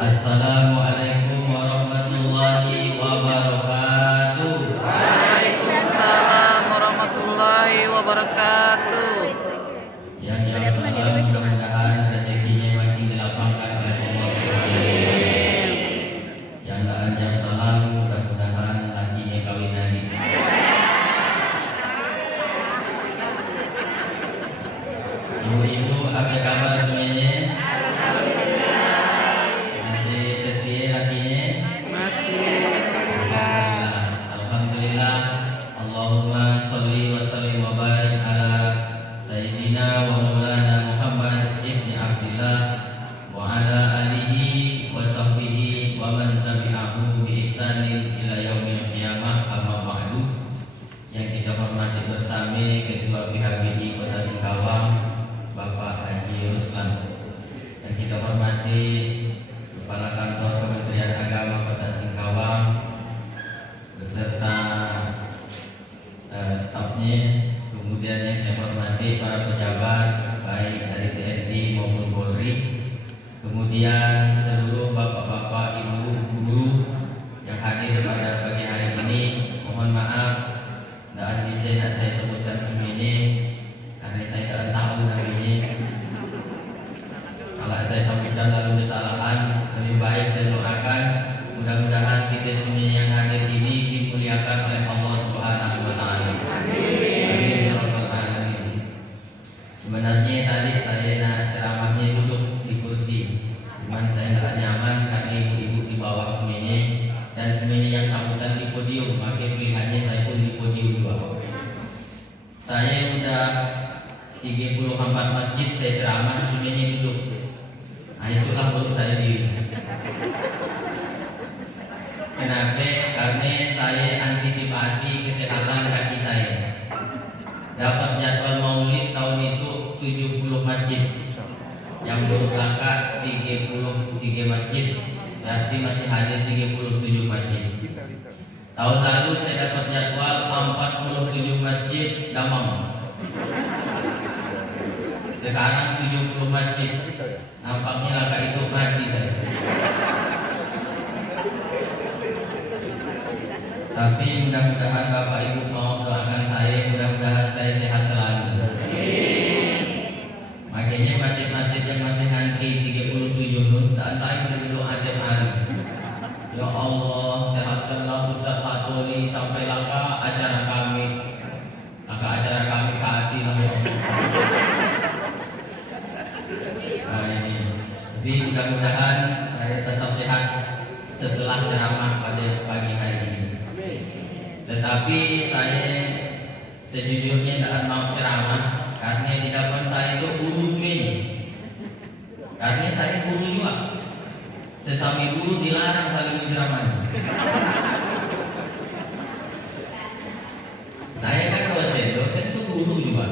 Assalamualaikum warahmatullahi wabarakatuh. Waalaikumsalam warahmatullahi wabarakatuh. Yang salam, mudah-mudahan rezekinya makin dilapangkan oleh Allah Subhanahu wa taala. Yang jam salam, mudah-mudahan lakinya kawin lagi. Ibu-ibu, apa kabar semuanya? Masih setia lakinya? Masih. Alhamdulillah. Allahumma sholli wa sallim wa barik ala Sayyidina wa Maulana Muhammad ibni Abdillah wa ala alihi wa sahbihi wa man tabi'ahu bi ihsanin ila yaumil qiyamah, amma ba'du. Yang kita hormati bersama Ketua PHBI Kota Singkawang, Bapak Haji Ruslan. Yang kita hormati Kepala Kantor Kementerian Agama Kota Singkawang beserta stafnya, kemudian yang saya hormati para pejabat baik dari TNI maupun Polri, kemudian seluruh bapak-bapak, ibu, guru yang hadir pada pagi hari ini. Mohon maaf tidak bisa saya sebutkan semuanya karena saya tidak tahu namanya. Kalau saya sebutkan lalu kesalahan, lebih baik saya doakan mudah-mudahan kita semua yang hadir ini dimuliakan oleh Allah Subhanahu wa taala. Amin ya rabbal alamin. Sebenarnya tadi saya nak ceramahnya duduk di kursi, cuman saya tidak nyaman karena ibu-ibu di bawah semuanya dan semuanya yang sambutan di podium, maka pilihannya saya pun di podium juga. Saya udah 34 masjid saya ceramah, semuanya duduk. Nah itulah baru saya diri. Kenapa? Karena saya antisipasi kesehatan kaki saya. Dapat jadwal maulid tahun itu 70 masjid, yang berlaka 33 masjid, berarti masih hadir 37 masjid. Tahun lalu saya dapat jadwal 47 masjid damam. Sekarang 70 masjid. Nampaknya laka itu mati saya. Tapi mudah-mudahan Bapak Ibu mau doakan saya, mudah-mudahan saya sehat selalu. Makanya masjid-masjid yang masih ngantri 37 nun, tak entah berdoa tiap hari. Ya Allah, sehatkanlah Ustaz Hatoli sampai laka acara kami. Laka acara kami ke hati lah ya Allah. Nah, ini. Tapi mudah-mudahan saya tetap sehat setelah ceramah pada pagi hari ini. Tetapi saya sejujurnya tidak mau ceramah karena di depan saya itu guru semuanya. Karena saya guru juga. Sesama guru dilarang saling menceramah. Saya kan dosen itu guru juga.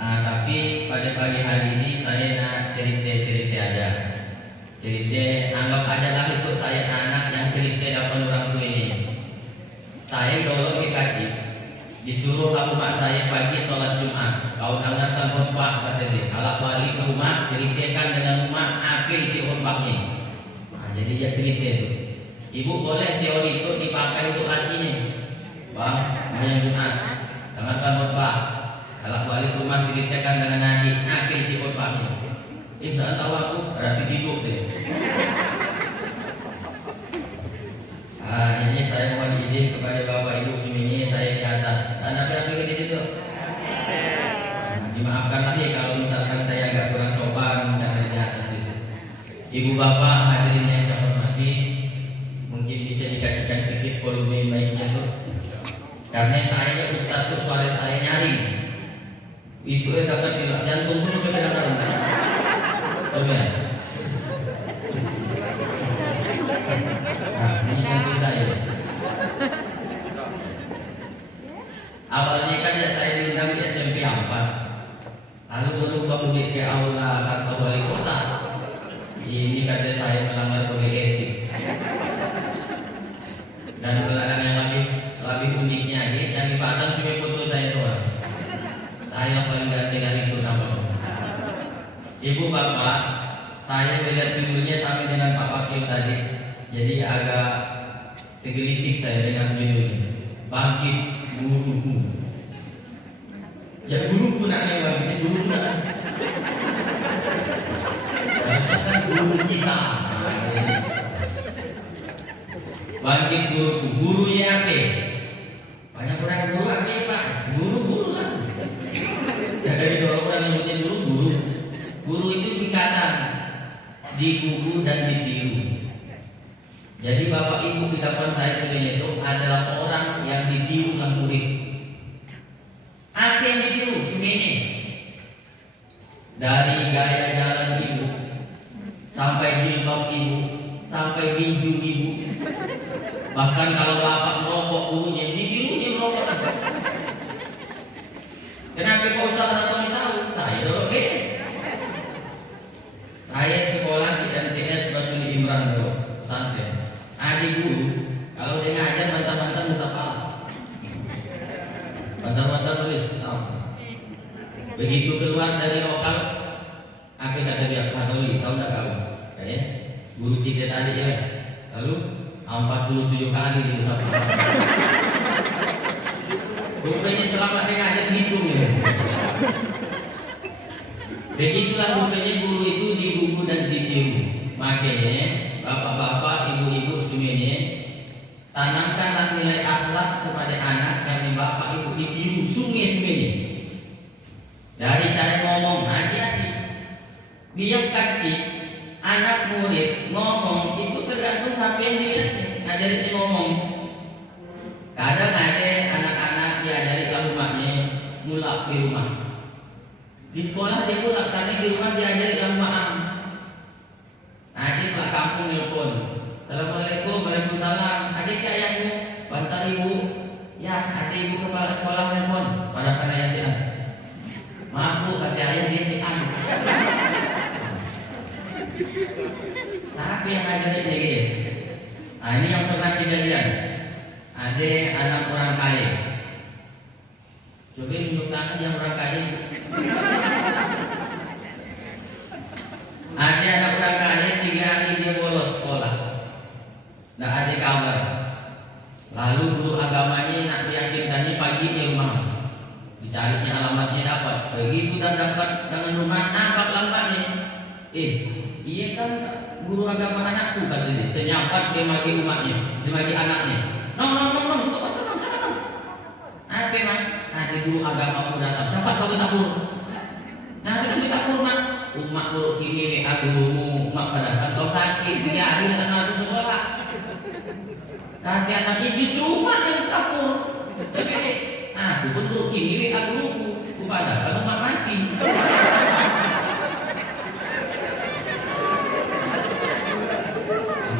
Nah, tapi pada pagi hari ini saya nak cerita-cerita aja. Cerita anggap aja lah itu saya anak yang cerita depan orang tua ini. Saya dulu dikaji, disuruh ke rumah saya pagi sholat Jumat. Kau dengarkan khutbah kata dia. Kalau balik ke rumah, ceritakan dengan rumah apa isi khutbahnya. Nah, jadi dia cerita itu. Ibu boleh teori itu dipakai untuk lakinya. Bang, hari Jumat, dengarkan khutbah. Kalau balik ke rumah, ceritakan dengan adik apa isi khutbahnya. Tidak tahu aku, berarti hidup deh. Ini saya mohon izin kepada Bapak Ibu semuanya, saya di atas. Dan apa di situ? Dimaafkan lagi kalau misalkan saya agak kurang sopan karena di atas itu. Ibu Bapak hadirin yang saya hormati, mungkin bisa dikajikan sedikit volume mic-nya tuh. Karena saya Ustaz tuh suara saya nyaring. Itu dapat bilang jantung pun kedengaran. Coba ya. Ini jantung saya. Awalnya kan ya saya diundang di SMP 4. Lalu berubah mudik ke aula kantor wali kota. Ini kata saya melanggar kode etik. Dan belakangan yang lebih uniknya lagi, yang dipasang cuma foto saya seorang. Saya paling ganti dari itu namanya. Ibu bapak, saya melihat judulnya sama dengan Pak Wakil tadi, jadi agak tergelitik saya dengan judulnya. Bangkit guruku. Ya guruku namanya bangkit, guruku nak. Harusnya kan guru kita. Bangkit guruku. Gurunya apa? Banyak orang guru apa Pak? Guru lah. Ya dari dulu orang nyebutnya guru. Guru itu singkatan digugu dan ditiru. Jadi bapak ibu di depan saya sebenarnya itu adalah orang yang ditiru oleh murid. Apa yang ditiru? Sebenarnya dari gaya jalan ibu, sampai jilbab ibu, sampai biju ibu. Bahkan kalau bapak merokok gurunya, ditirunya merokok. Kenapa Pak Ustaz Ratoni tahu? Saya dulu beda. Saya sekolah di MTS Basuli Imran dulu, pesantren. Adik guru, kalau dia ngajar bantar-bantar musafah, bantar-bantar tulis musafah. Begitu keluar dari lokal, apa kata dia Ratoni? Tahu nggak kau? Ya, guru kita tadi ya. Lalu 47 kali di musafah. Rupanya selama dia ngajar hitung ya. Begitulah rupanya guru itu digugu dan ditiru. Makanya bapak-bapak, ibu-ibu semuanya, tanamkanlah nilai akhlak kepada anak karena bapak ibu ditiru semuanya. Dari cara ngomong, hati-hati. Biar kecil anak murid ngomong itu tergantung siapa yang dilihatnya. Ngajarin ngomong. Kadang ada anak-anak diajari ke rumahnya mulak di rumah. Di sekolah dia mulak karena di rumah diajari lamaan. Adik pulang kampung nelpon. Assalamualaikum, waalaikumsalam. Adik ya ayahmu, bantar ibu. Ya, adik ibu kepala sekolah nelpon. Pada ayah si An. Maaf bu, kata ayah dia si An. Siapa yang ngajarin dia? Nah ini yang pernah kejadian. Ada anak orang kaya. Coba tunjuk tangan yang orang kaya. Ada anak orang kaya 3 hari dia bolos sekolah. Nggak ada kabar. Lalu guru agamanya nak meyakinkannya pagi di rumah. Dicarinya alamatnya dapat. Begitu dan dapat dengan rumah nampak alamatnya. Iya kan guru agama anakku kata dia. Senyapat dia bagi umatnya, dia bagi anaknya. Nom, stop. Apa mak? Ada guru agama datang. Cepat kau tabur. Nah kita tabur mak. Umat buruk kini gurumu mak pada kau sakit dia hari nak masuk sekolah. Nanti anaknya justru umat yang tabur. Jadi aku pun buruk kini guruku. Pada kalau mak mati.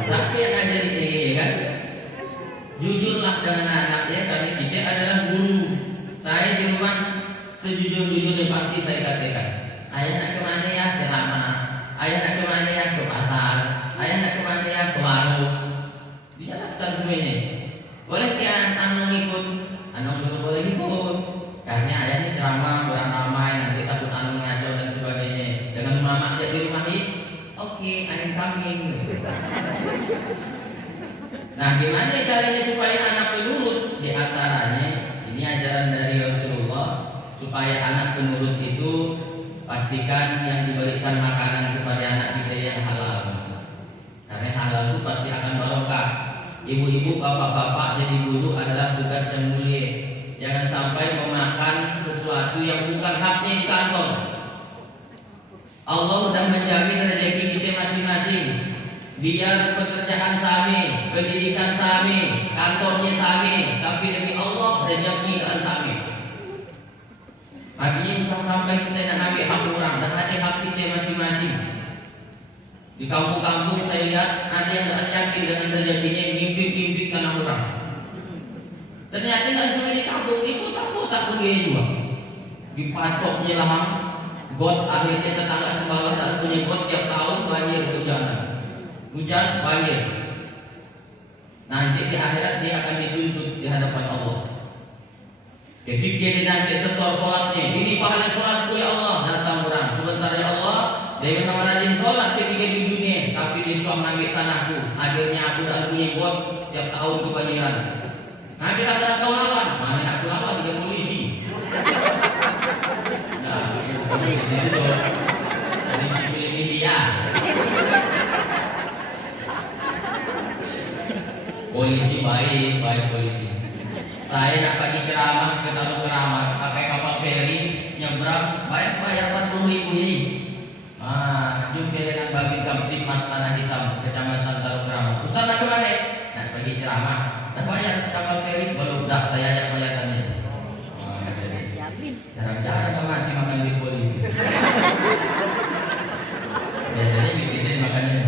Sampai yang ngajarin ini kan. Jujurlah dengan anaknya karena kita adalah guru. Saya di rumah sejujur-jujurnya pasti saya katakan, ayah nak kemana ya ceramah, ayah nak kemana ya ke pasar, ayah nak kemana ya ke warung. Dijelaskan semuanya. Boleh kian anu ikut, anu juga boleh ikut. Karena ayahnya ceramah kurang ramai, nanti takut anu ngacau dan sebagainya. Dengan mama aja di rumah ini, oke, I'm coming. Nah, gimana caranya supaya anak penurut? Di antaranya ini ajaran dari Rasulullah supaya anak penurut itu pastikan yang diberikan makanan kepada anak kita yang halal. Karena halal itu pasti akan barokah. Ibu-ibu, bapak-bapak jadi guru adalah tugas yang mulia. Jangan sampai memakan sesuatu yang bukan haknya di kantor. Allah sudah menjamin rezeki kita masing-masing. Biar pekerjaan sami, pendidikan sami, kantornya sami, tapi demi Allah rezeki dan sami. Makanya usah sampai kita nak ambil hak orang dan ada hak kita masing-masing. Di kampung-kampung saya lihat ada yang tak yakin dengan rezekinya, ngimpi-ngimpi tanah orang. Ternyata tak cuma di kampung, di kota-kota pun dia juga. Dipatoknya lahang, got akhirnya tetangga sebelah tak punya got tiap tahun banjir hujanan. Hujan banjir. Nanti di akhirat dia akan dituntut di hadapan Allah. Jadi dia nanti setor sholatnya. Ini pahala sholatku ya Allah. Datang orang. Sebentar ya Allah, dia memang rajin sholat. sholat ketika di dunia, tapi dia suam ngambil tanahku. Akhirnya aku tak punya got tiap tahun kebanjiran. Nah kita tak tahu lawan, mana nak aku lawan dia polisi. Nah, polisi itu polisi pilih media. Polisi baik polisi. Saya nak pergi ceramah ke Taluk Keramat, pakai kapal feri nyebrang, bayar 40.000 ini. Jumpa dengan Babin Kamtipmas Tanah Hitam, Kecamatan Taluk Keramat. Ustaz nak kemana? Nak pergi ceramah. Tak bayar kapal feri, belum dah saya ajak bayarannya. Jarang-jarang kamu mati makan di polisi. Biasanya gituin makannya.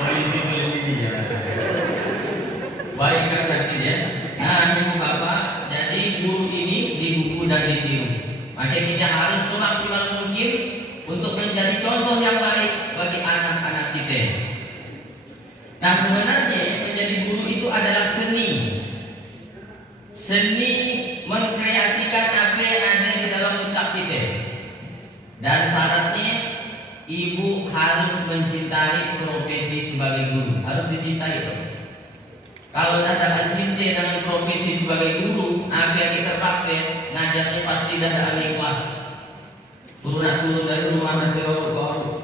Polisi pilih dia. Baik kan berarti ya. Nah, ibu bapak, jadi guru ini dibuku dan ditiru. Maka kita harus semaksimal mungkin untuk menjadi contoh yang baik bagi anak-anak kita. Nah, sebenarnya menjadi guru itu adalah seni. Seni mengkreasikan apa yang ada di dalam otak kita. Dan syaratnya ibu harus mencintai profesi sebagai guru, harus dicintai itu. Kalau dah tak cinta dengan profesi sebagai guru, apa yang terpaksa ngajarnya pasti dah ada ikhlas. Turun dari rumah nanti baru.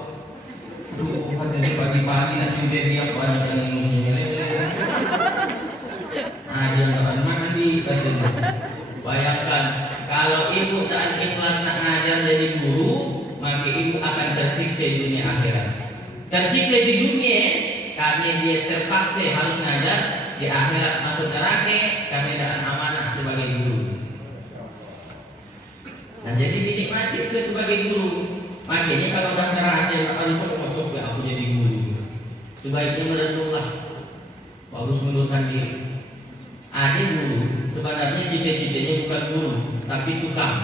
Jadi pagi-pagi nak jumpa dia banyak yang ngusnya dia nggak makan di katanya. Bayangkan kalau ibu tak ikhlas nak ngajar jadi guru, maka ibu akan tersiksa di dunia akhirat. Tersiksa di dunia karena dia terpaksa harus ngajar, di akhirat masuk neraka karena tidak amanah sebagai guru. Nah jadi dinikmati itu sebagai guru. Makanya kalau dah berhasil akan coba aku jadi guru, sebaiknya merenunglah, harus mundurkan diri. Ada guru sebenarnya cita-citanya bukan guru tapi tukang.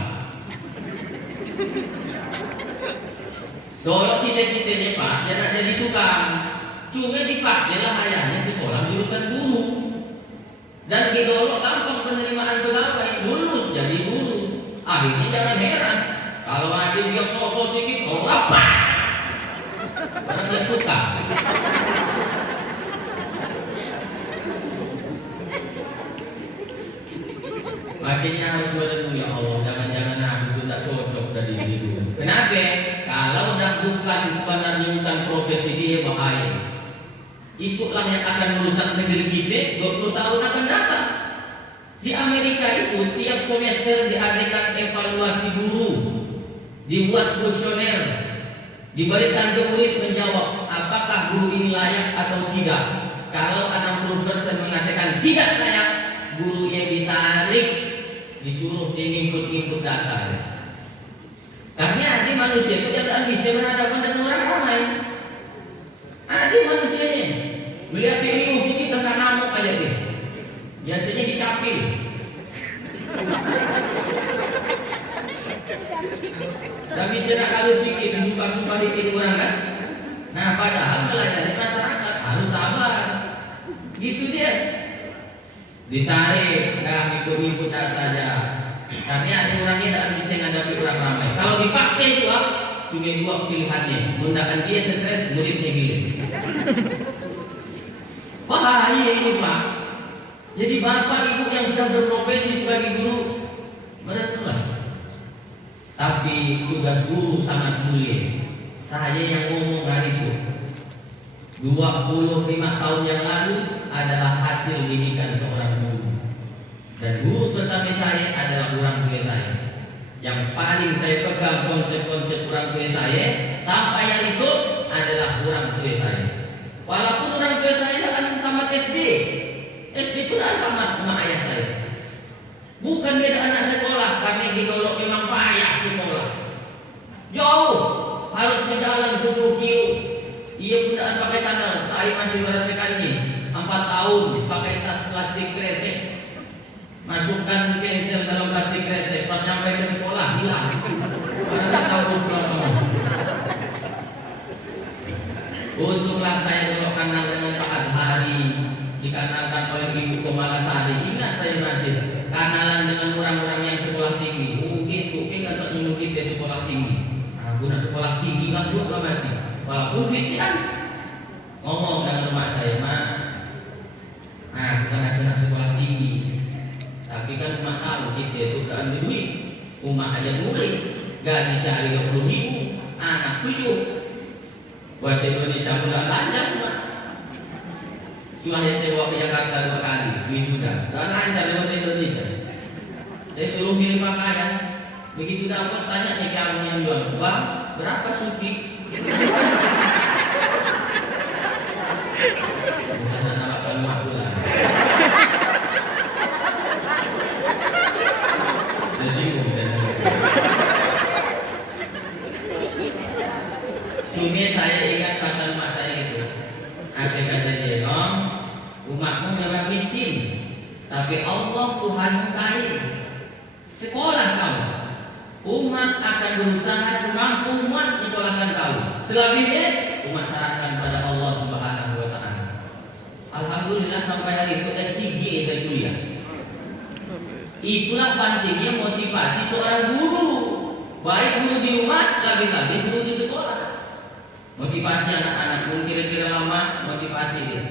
Dulu cita-citanya Pak dia nak jadi tukang, cuma dipaksa lah ayahnya sekolah jurusan guru. Dan di dulu gampang penerimaan pegawai, lulus jadi guru. Akhirnya jangan heran kalau ada dia sosok sedikit, oh apa? Karena dia tukang. Makanya harus merenung ya Allah, jangan-jangan aku pun tak cocok dari dulu. Kenapa? Kalau dah bukan sebenarnya bukan profesi dia bahaya. Ikutlah yang akan merusak negeri kita 20 tahun akan datang. Di Amerika itu tiap semester diadakan evaluasi guru, dibuat kuesioner, diberikan ke murid menjawab apakah guru ini layak atau tidak. Kalau 60% mengatakan tidak layak, guru yang ditarik, disuruh dia ngikut data. Karena ada manusia itu tidak bisa berhadapan dengan orang ramai. Ada manusianya melihat ini sedikit tentang ngamuk aja dia. Biasanya dicapil. Tak bisa nak kalau sedikit disumpah-sumpah dikit orang kan. Nah padahal melayani masyarakat harus sabar. Gitu dia. Ditarik, dah ikut data aja. Karena ada orangnya tak bisa menghadapi orang ramai. Kalau dipaksa itu cuma dua pilihannya, mengundangkan dia stres, muridnya gila. Bahaya ini Pak. Jadi bapak ibu yang sudah berprofesi sebagai guru, merenunglah. Tapi tugas guru sangat mulia. Saya yang ngomong hari itu 25 tahun yang lalu adalah hasil didikan seorang guru. Dan guru pertama saya adalah orang tua saya. Yang paling saya pegang konsep-konsep orang tua saya sampai yang itu adalah orang tua saya. Walaupun orang tua saya tidak tamat SD, SD itu dah tamat rumah ayah saya. Bukan beda anak sekolah, karena di dulu memang payah sekolah. Jauh, harus berjalan 10 kilo. Ia pun pakai sandal, saya masih merasakannya. 4 tahun pakai tas plastik kresek. Masukkan pensil dalam plastik kresek, pas nyampe ke sekolah hilang. Mana tak tahu pulang kamu. Untunglah saya dulu kenal dengan Pak Azhari, dikenalkan oleh Ibu Komalasari. Ingat saya masih kenalan dengan orang-orang yang sekolah tinggi. Mungkin nggak mungkin ke sekolah tinggi. Aku nak sekolah tinggi lah dua lah mati. Walaupun duit sih kan. Ngomong dengan rumah saya, "Mak, kita kasih anak sekolah tinggi. Tapi kan Mak tahu kita itu gak ambil duit. Umat aja murid, gaji sehari 20.000, anak 7. Bahasa Indonesia bulan lancar Mak. Suami saya bawa ke Jakarta 2 kali, wisuda. Gak lancar bahasa Indonesia. Saya suruh kirim pakaian. Begitu dapat tanya nih kamu yang jual, "Bang, berapa suki?" Misalnya nama kamu pula. Tersinggung dan cuma saya ingat pasal mak saya itu. Apa kata dia, "Dong, umatmu memang miskin, tapi Allah Tuhanmu kaya. Sekolah kau. Umat akan berusaha semampu umat menyekolahkan kau. Selebihnya umat serahkan pada Allah Subhanahu wa taala." Alhamdulillah sampai hari itu S3 saya kuliah. Itulah pentingnya motivasi seorang guru. Baik guru di rumah, lebih-lebih guru di sekolah. Motivasi anak-anak pun kira-kira lama motivasi dia.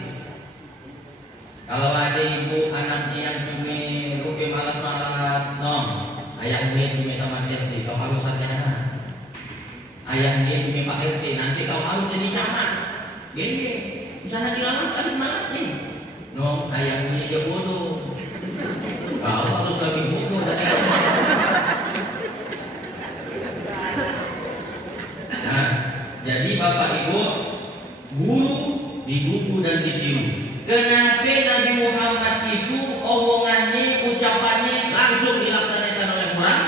Kalau ada ibu anaknya yang cuma rugi malas-malas, ayahnya cuma taman SD, kau harus sarjana. Ayahnya cuma Pak RT, nanti kau harus jadi camat. Gini, misalnya dilamar tadi semangat nih. Ayahnya dia bodoh. Kau harus lebih bodoh dari ayah. Nah, jadi Bapak Ibu, guru dibuku dan ditiru. Kenapa Nabi Muhammad itu omongannya, ucapannya langsung dilaksanakan oleh orang?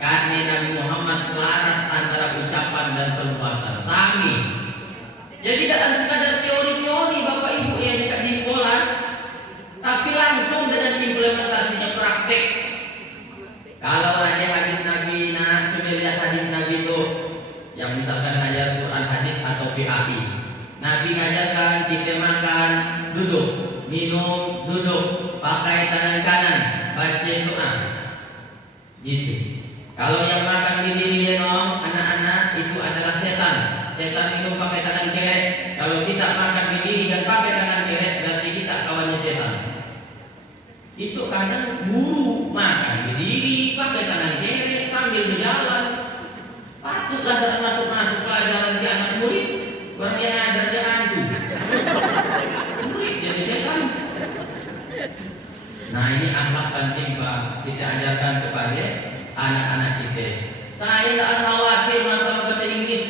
Karena Nabi Muhammad selaras antara ucapan dan perbuatan. Sami. Jadi tidak sekadar teori-teori Bapak Ibu yang dekat di sekolah, tapi langsung dengan implementasinya praktek. Kalau ada hadis Nabi, cuma lihat hadis Nabi itu, yang misalkan ngajar Quran hadis atau PAI. Nabi ngajarkan kita makan duduk, minum duduk, pakai tangan kanan, baca doa. Gitu. Kalau yang makan berdiri anak-anak itu adalah setan. Setan minum pakai tangan kiri. Kalau kita makan berdiri dan pakai tangan kiri, berarti kita kawannya setan. Itu kadang guru makan berdiri pakai tangan kiri sambil berjalan. Patutlah tak masuk pelajaran di anak murid. Orang yang ngajar dia hantu. Murid jadi setan. Nah, ini akhlak penting Pak, kita ajarkan kepada anak-anak kita. Saya tak khawatir masalah bahasa Inggris.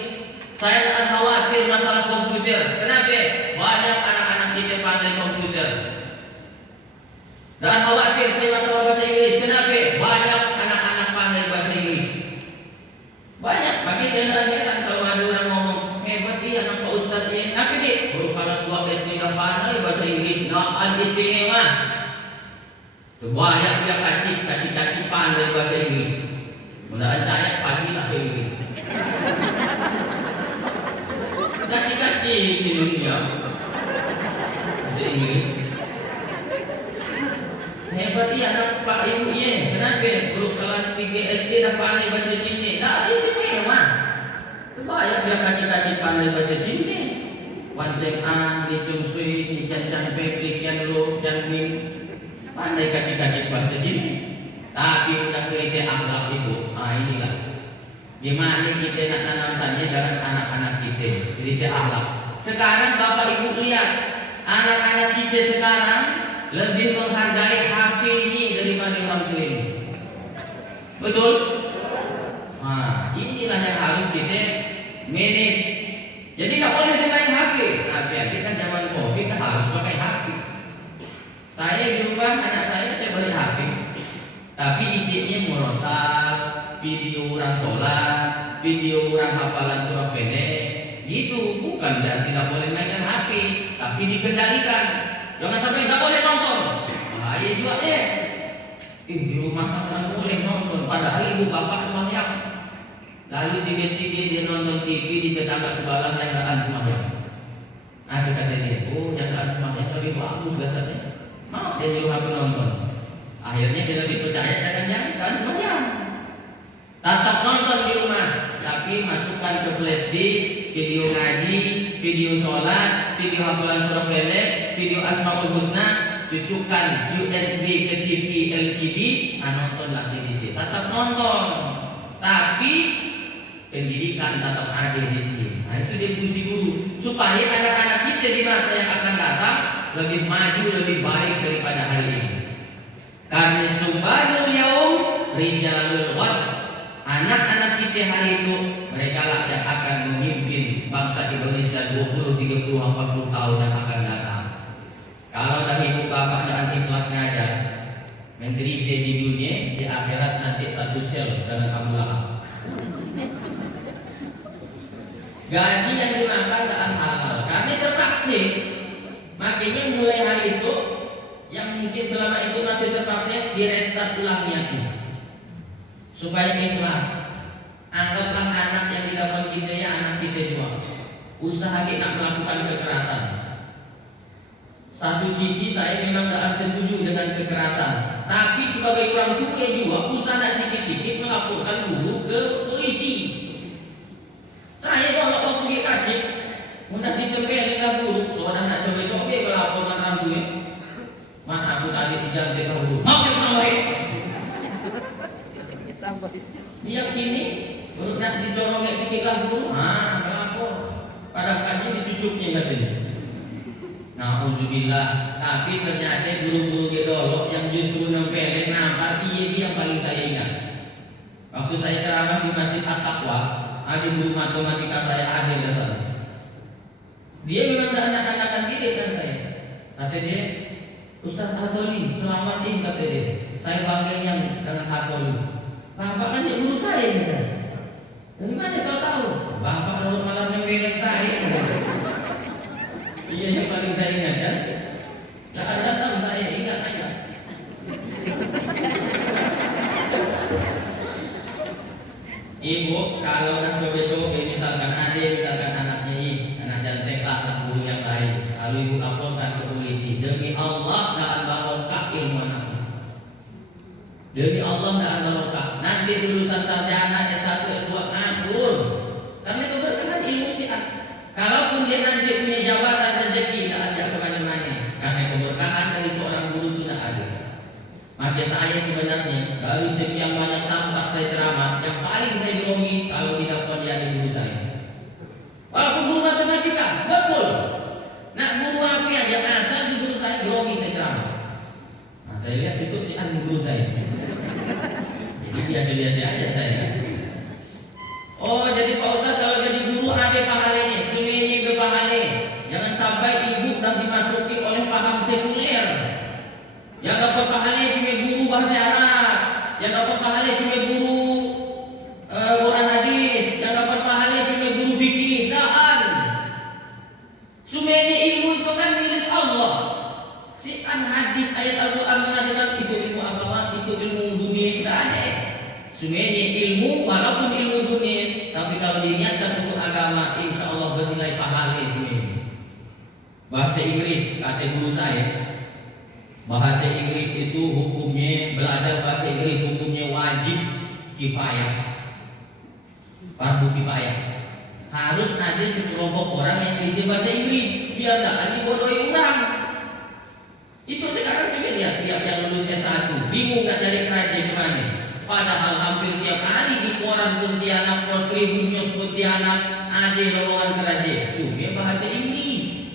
Saya tak khawatir masalah komputer. Kenapa? Banyak anak-anak kita pandai komputer. Dan khawatir saya masalah bahasa Inggris. Kenapa? Banyak anak-anak pandai bahasa Inggris. Banyak. Bagi saya tidak heran kalau ada orang ngomong, hebat dia anak Pak Ustadz ini. Tapi dia baru kelas 2 SD dan pandai bahasa Inggris. Nah, istimewa. Banyak dia kaci pandai bahasa Inggris. Mudah-mudahan saya pagi lah ke Inggris. Kaci sini dia bahasa Inggris. Hebat dia anak Pak Ibu ya. Kenapa? Baru kelas 3 SD dah pandai bahasa Cina. Dah istimewa. Banyak dia kaci pandai bahasa Cina. Wan Seng An, Li Chung Sui, Li Chan Chan Pek, Li Kian Lu, Chan Wing. Pandai kaci bahasa Cina. Tapi udah cerita akhlak itu, inilah gimana kita nak tanamkannya dalam anak-anak kita. Cerita akhlak. Sekarang Bapak Ibu lihat, anak-anak kita sekarang lebih menghargai HP ini daripada orang tua ini. Betul? Nah, inilah yang harus kita manage. Jadi tak boleh main HP. HP kan zaman COVID kita harus pakai HP. Saya di rumah anak saya beli HP, tapi isinya murotal, video orang sholat, video orang hafalan surah pendek. Gitu, bukan dan tidak boleh mainkan HP, tapi dikendalikan. Jangan sampai tidak boleh nonton. Bahaya juga ya. Di rumah kan boleh nonton, padahal ibu bapak sembahyang. Lalu tiga-tiga dia nonton TV di tetangga sebelah yang gak sembahyang. Ada kata dia, yang gak sembahyang lebih bagus rasanya. Mau dia di rumah nonton. Akhirnya dia lebih percaya dengan yang gak sembahyang. Tetap nonton di rumah. tapi masukkan ke flash disk video ngaji, video sholat, video hafalan surah pendek, video asmaul husna, cucukkan USB ke TV LCD, nontonlah di sini. Tetap nonton, tapi pendidikan tetap ada di sini. Nah, itu dia fungsi guru, supaya anak-anak kita di masa yang akan datang lebih maju, lebih baik daripada hari ini. Karena subhanul yaum rijalul ghad. Anak-anak kita hari itu, mereka lah yang akan memimpin bangsa Indonesia 20, 30, 40 tahun yang akan datang. Kalau dah ibu bapak dan ikhlas ngajar, menderita di dunia, di akhirat nanti satu sel dalam Abu Lahab. Gaji yang dimakan dalam halal, karena terpaksa. Makanya mulai hari itu, yang mungkin selama itu masih terpaksa, direstart ulang niatnya supaya ikhlas. Anggaplah anak yang didapat kita ya anak kita juga. Usaha kita melakukan kekerasan. Satu sisi saya memang tidak setuju dengan kekerasan, tapi sebagai orang tua juga usaha nak sikit-sikit melaporkan guru ke polisi. Saya kalau waktu pergi kaji, mudah ditempelin lah guru, soalnya nak coba-coba melapor dengan gue. Mak aku tadi dijantai ke guru, maaf tambahin. Dia kini untuk nak dicorongnya sikit lah guru, melapor. Pada katanya dicucuknya katanya. Nauzubillah. Tapi ternyata guru-guru gedolok yang justru nempelin nampar, dia yang paling saya ingat. Waktu saya ceramah di Masjid At-Taqwa, ada guru matematika saya ada di sana. Dia memang tak anak-anakan didik kan saya. Kata dia, Ustaz Hatoli, selamatin kata dia. Saya bangganya dengan Hatoli. Bapak kan guru saya ni saya. Dari mana kau tahu? Bapak kalau malam nembeleng saya. Iya yang paling saya ingat kan. Tak ada tahu saya ingat aja. Ibu kalau dah coba-coba misalkan ada misalkan anaknya ini anak jantek lah anak guru yang lain, lalu ibu laporkan ke polisi, demi Allah tak barokah ilmu anaknya. Demi Allah tak barokah. Nanti lulusan sarjana S1 S2 nganggur. Karena keberkahan ilmu syiah. Kalaupun dia nanti punya jabatan rezeki tak ada kemana-mana. Karena keberkahan dari seorang guru itu tak ada. Maka saya sebenarnya dari sekian banyak tampak saya ceramah, yang paling saya grogi kalau tidak dia guru saya. Walaupun guru matematika, betul. Nak guru apa aja asal di guru saya grogi saya ceramah. Nah, saya lihat situ si guru saya. Jadi biasa-biasa aja saya. Oh, jadi Pak Ustaz kalau jadi guru ada pahalanya, semini berpahala. Jangan sampai ibu dan dimasuki oleh paham sekuler. Yang dapat pahala cuma guru bahasa Arab, yang dapat pahala cuma guru Quran hadis, yang dapat pahala cuma guru fikih. Daan. Semuanya ilmu itu kan milik Allah. Si hadis ayat Al-Quran mengatakan itu ilmu agama, itu ilmu dunia tidak ada. Semuanya ilmu walaupun ilmu dunia, tapi kalau diniatkan untuk agama, insya Allah bernilai pahala semuanya. Bahasa Inggris kata guru saya. Bahasa Inggris itu hukumnya, belajar bahasa Inggris hukumnya wajib kifayah, fardu kifayah. Harus ada sekelompok orang yang bisa bahasa Inggris, biar tidak dibodohi orang. Itu sekarang saya lihat tiap yang lulus S1 bingung nak cari kerja kemana. Padahal hampir tiap hari di koran Pontianak, Pos Tribun News Pontianak ada lowongan kerja, cuma bahasa Inggris.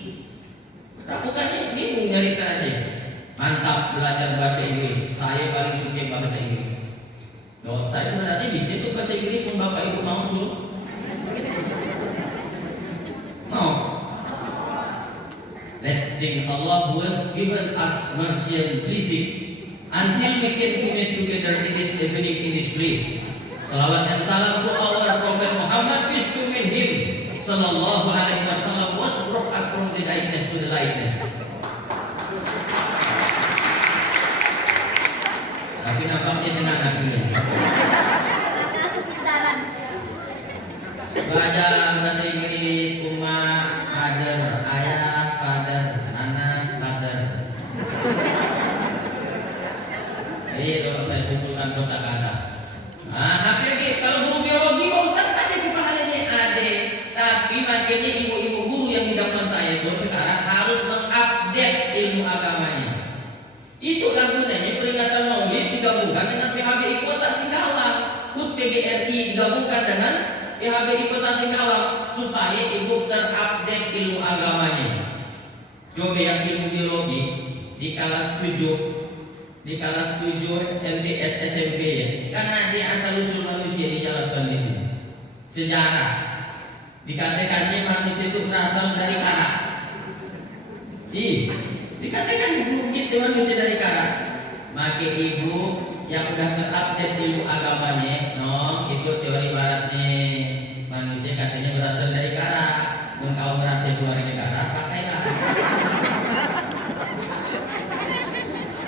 Bukannya bingung cari kerja. Mantap belajar bahasa Inggris. Saya paling suka bahasa Inggris. Saya sebenarnya di situ bahasa Inggris pun bapak ibu mau suruh. Mau. Let's thank Allah who has given us mercy and blessing until we can commit together in this evening in this place. Salawat and salam to our Prophet Muhammad, peace be with him. Sallallahu alaihi wasallam was brought us from the darkness to the lightness. Tapi nampaknya dengan anak ini. Belajar bahasa Inggris, umma, father, ayah, father, nanas, father. Jadi kalau saya kumpulkan kosakata. Tapi lagi kalau guru biologi Pak Ustaz ada makanya ibu-ibu guru yang di depan saya itu sekarang harus mengupdate ilmu agamanya. Itulah gunanya peringatan Maulid digabungkan dengan PHBI Kota Singkawang, HUT PGRI digabungkan dengan PHBI Kota Singkawang supaya ibu terupdate ilmu agamanya. Coba yang ilmu biologi di kelas 7 MTS SMP ya, karena dia asal usul manusia dijelaskan di sini. Sejarah dikatakannya manusia itu berasal dari kara. Dikatakan ibu kita manusia dari kara. Maka ibu yang udah terupdate ilmu agamanya, ikut teori baratnya manusia katanya berasal dari kara. Dan kau merasa keluar dari kara, pakailah.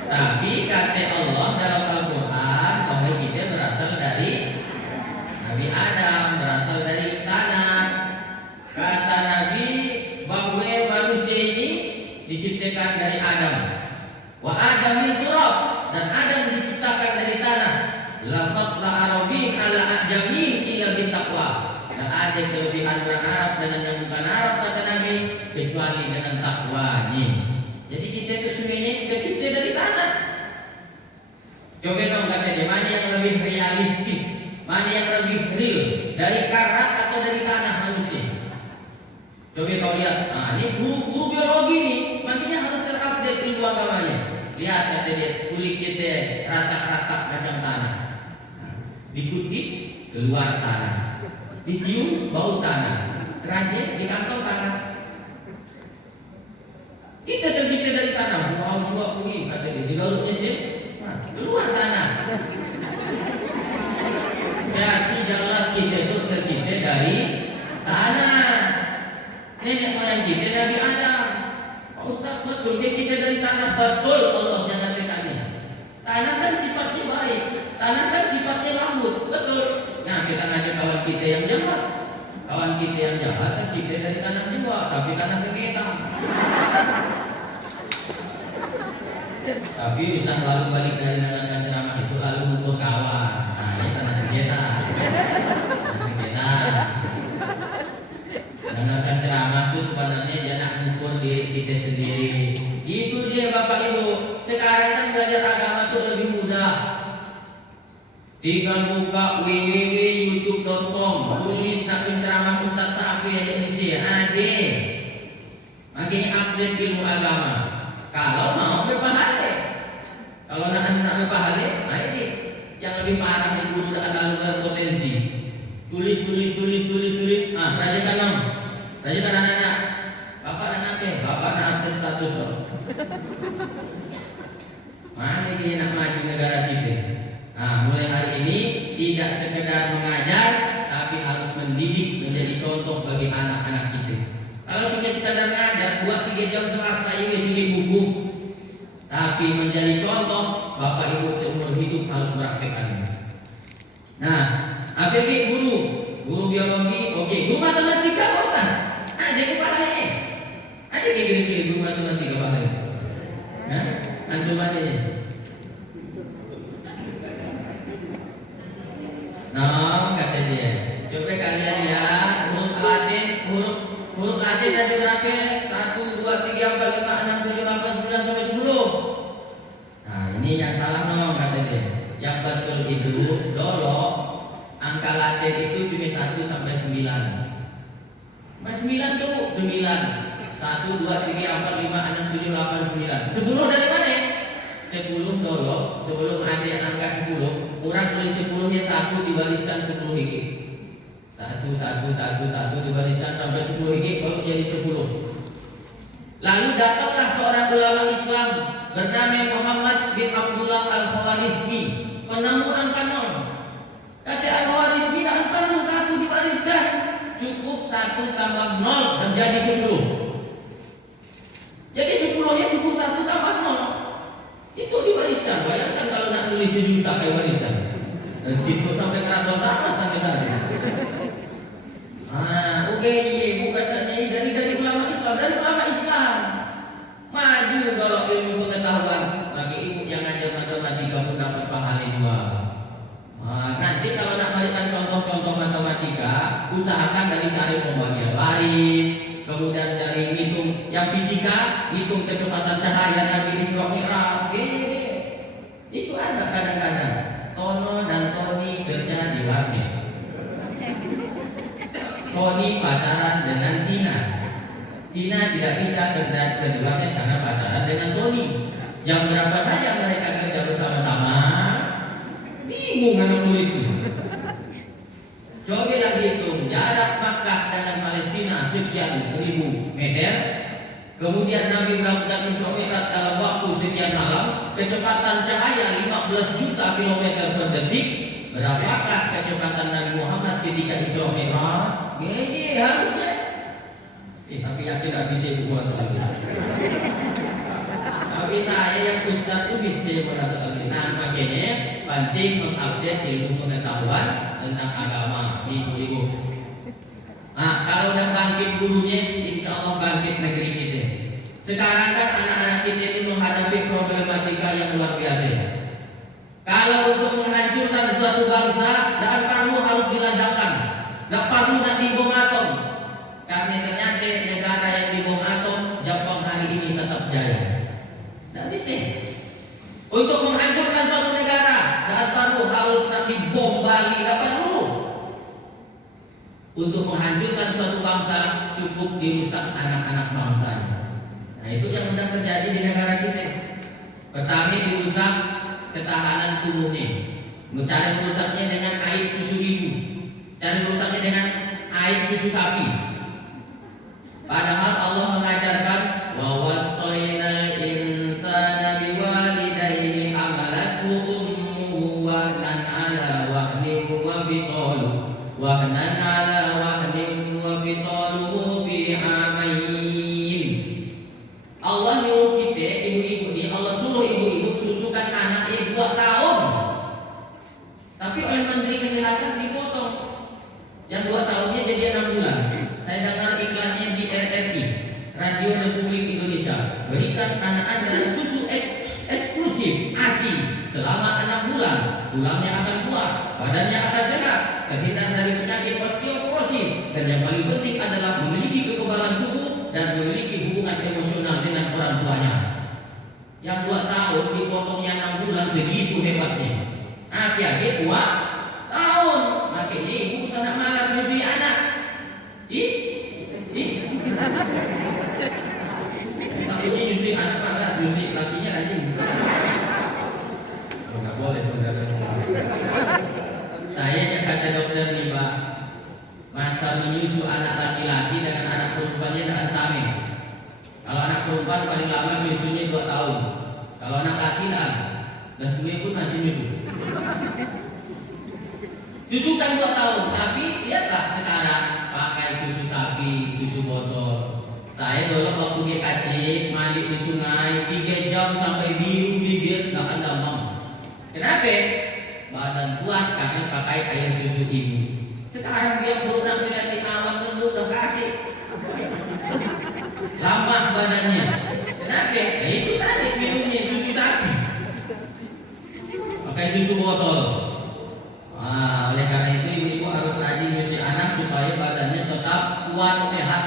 Tapi kata Allah dalam Al-Quran bahwa kita berasal dari Nabi Adam, berasal dari tanah. Kata Nabi bahwa manusia ini diciptakan dari Adam. Wa Adam min turab, dan Adam diciptakan dari tanah. La fadla arabin ala ajamin illa bittaqwa. Tak ada kelebihan orang Arab dengan yang bukan Arab kata Nabi kecuali dengan takwanya. Jadi kita itu semuanya tercipta dari tanah. Coba dong katanya mana yang lebih realistis, mana yang lebih real, dari karat atau dari tanah manusia? Coba kau lihat, ini guru biologi nih, makanya harus terupdate ilmu agamanya. Lihat kata dia, kulit kita rata-rata macam tanah. Dikukis keluar tanah, dicium bau tanah, terakhir di kantong tanah. Kita tercipta dari tanah, wow juga kui kata dia, digaruknya sih, keluar tanah. Berarti jelas kita itu tercipta dari tanah. Nenek moyang kita dari Adam. Pak Ustaz betul kita dari tanah, betul Allah jangan dekatnya. Tanah kan sifatnya baik, tanah kan sifatnya lembut, betul. Nah kita ngajak kawan kita yang jahat. Kawan kita yang jahat tercipta dari tanah juga, tapi tanah sengketa. Tapi bisa lalu balik dari nadakan ceramah itu lalu mengukur kawan. Nah ini tanah sengketa. Tanah sengketa. Nadakan ceramah itu sebenarnya dia nak mengukur diri kita sendiri. Itu dia Bapak Ibu. Sekarang kan belajar agama itu lebih mudah. Tinggal buka www.youtube.com, tulis nak penceramah Ustaz Safi ada di sini. Ada. Makanya update ilmu agama. Kalau mau berpahala. Kalau nak berpahala, ini yang lebih parah yang guru dan lalu berpotensi. Tulis. Rajakan dong. Rajakan anak-anak. Bapak anak apa? Bapak anak artis status dong. Mana dia nak maju negara kita? Nah, mulai hari ini tidak sekedar mengajar, tapi harus mendidik menjadi contoh bagi anak-anak kita. Kalau kita sekadar ngajar, buat 3 jam selesai isi buku, tapi menjadi contoh, Bapak Ibu seumur hidup harus mempraktekkannya. Nah, APG guru biologi, oke, guru matematika Ustaz. Ada kepala ini, ada kiri-kiri guru matematika Bapak Ibu. Nah, antum ada ini. Nah, kata dia, coba kalian lihat huruf Latin ada berapa? 1, 2, 3, 4, 5, 6, 7, 8, 9 sampai 10. Nah, ini yang salah kata dia. Yang betul itu dulu angka Latin itu cuma 1 sampai 9. Mas 9 tuh 9. 1, 2, 3, 4, 5, 6, 7, 8, 9. 10 dari mana? 10 dulu, sebelum ada angka 10, kurang tulis 10-nya 1 dibariskan 10 hiji. 1 dibariskan sampai 10 hiji baru jadi 10. Lalu datanglah seorang ulama Islam bernama Muhammad bin Abdullah Al-Khawarizmi, penemu angka 0. Kata Al-Khawarizmi, nak perlu 1 dibariskan, cukup 1 tambah 0 dan jadi 10. Jadi 10-nya cukup 1 tambah 0. Itu dibariskan. Bayangkan kalau nak nulis 1 juta dibariskan. Dan situ sampai keraton sama sampai sana. Bukan saja dari ulama Islam. Maju kalau ilmu pengetahuan. Bagi ibu yang ngajar matematika pun dapat pahala 2. Nanti kalau nak berikan contoh-contoh matematika problematika, usahakan dari cari pembagian waris, kemudian dari hitung yang fisika, hitung kecepatan cahaya Nabi Isra Mi'raj. Itu ada kadang-kadang Tono dan Tony kerja di warnet. Tony pacaran dengan Tina. Tina tidak bisa kerja di warnet karena pacaran dengan Tony. Jam berapa saja mereka kerja bersama-sama? Bingung anak muridku. Coba dihitung jarak Makkah dengan Palestina sekian ribu meter. Kemudian Nabi melakukan Isra Mi'raj dalam waktu sekian malam, kecepatan cahaya 15 juta kilometer per detik. Berapakah kecepatan Nabi Muhammad ketika Isra Mi'raj? Ini harusnya. Tapi yakin tak bisa buat soal ini. Tapi saya yang ustaz itu bisa buat soal ini. Nah, makanya penting mengupdate ilmu pengetahuan tentang agama, ibu-ibu. Nah, kalau udah bangkit gurunya, insya Allah bangkit negeri kita. Sekarang kan anak-anak kita ini menghadapi problematika yang luar biasa. Kalau untuk menghancurkan suatu bangsa, tidak perlu harus diledakkan, tidak perlu nak dibom atom. Karena ternyata negara yang dibom atom, Jepang hari ini tetap jaya. Tidak bisa. Untuk menghancurkan suatu negara, tidak perlu harus nak dibom Bali, tidak perlu. Untuk menghancurkan suatu bangsa cukup dirusak anak-anak bangsanya. Nah, itu yang sedang terjadi di negara kita. Pertama dirusak ketahanan tubuhnya. Mencari merusaknya dengan air susu ibu, cari merusaknya dengan air susu sapi. Padahal Allah mengajarkan wa wasainal insana biwalidayhi hamalathu ummuhu wahnan ala wahnin wa bisaluhu wahnan ala wahnin wa bisaluhu fi amain. Allah nyuruh kita ibu-ibu nih, Allah suruh ibu-ibu susukan anaknya 2 tahun. Tapi oleh Menteri Kesehatan dipotong. Yang 2 tahunnya jadi 6 bulan. Saya dengar iklannya di RRI, Radio Republik Indonesia, berikan anak Anda susu eksklusif ASI selama 6 bulan. Tulangnya akan kuat, badannya akan sehat, terhindar dari penyakit osteoporosis, dan yang paling penting adalah memiliki kekebalan tubuh dan memiliki hubungan emosional dengan orang tuanya. Yang 2 tahun dipotongnya 6 bulan, segitu hebatnya. Akhirnya 2 tahun, makanya ibu sangat malas nyusui anak. Tapi ini nyusui anak malas, nyusui lakinya rajin. Nggak boleh sebenarnya. Saya kata dokter nih Pak, masa menyusu anak laki-laki dengan anak perempuannya tidak sama. Kalau anak perempuan paling lama nyusunya 2 tahun. Kalau anak laki tidak, dan gue pun masih nyusu. Susukan 2 tahun, tapi lihatlah sekarang pakai susu sapi, susu botol. Saya dulu waktu dia kacik mandi di sungai 3 jam sampai biru bibir nggak ada demam. Kenapa? Badan kuat karena pakai air susu ibu. Sekarang dia berenang di alam kan udah kasih lama badannya. Kenapa? Nah, itu tadi minumnya susu sapi, pakai susu botol. Nah, oleh karena itu ibu-ibu harus rajin nyusui anak supaya badannya tetap kuat sehat.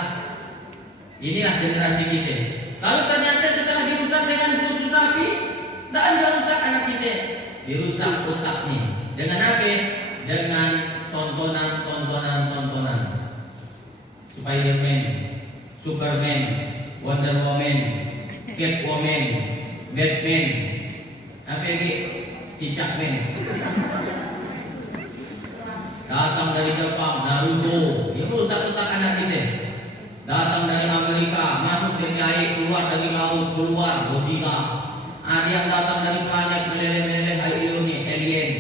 Inilah generasi kita. Lalu ternyata setelah dirusak dengan susu sapi, tidak ada rusak anak kita, dirusak otaknya. Dengan apa? Dengan tontonan. Spiderman, Superman, Wonder Woman, Catwoman, Batman, apa lagi? Cicakman. Datang dari Jepang, Naruto, yang merusak otak anak kita. Datang dari Amerika, masuk DKI, keluar dari laut, keluar Godzilla. Ada yang datang dari planet meleleh-meleleh air nih, alien.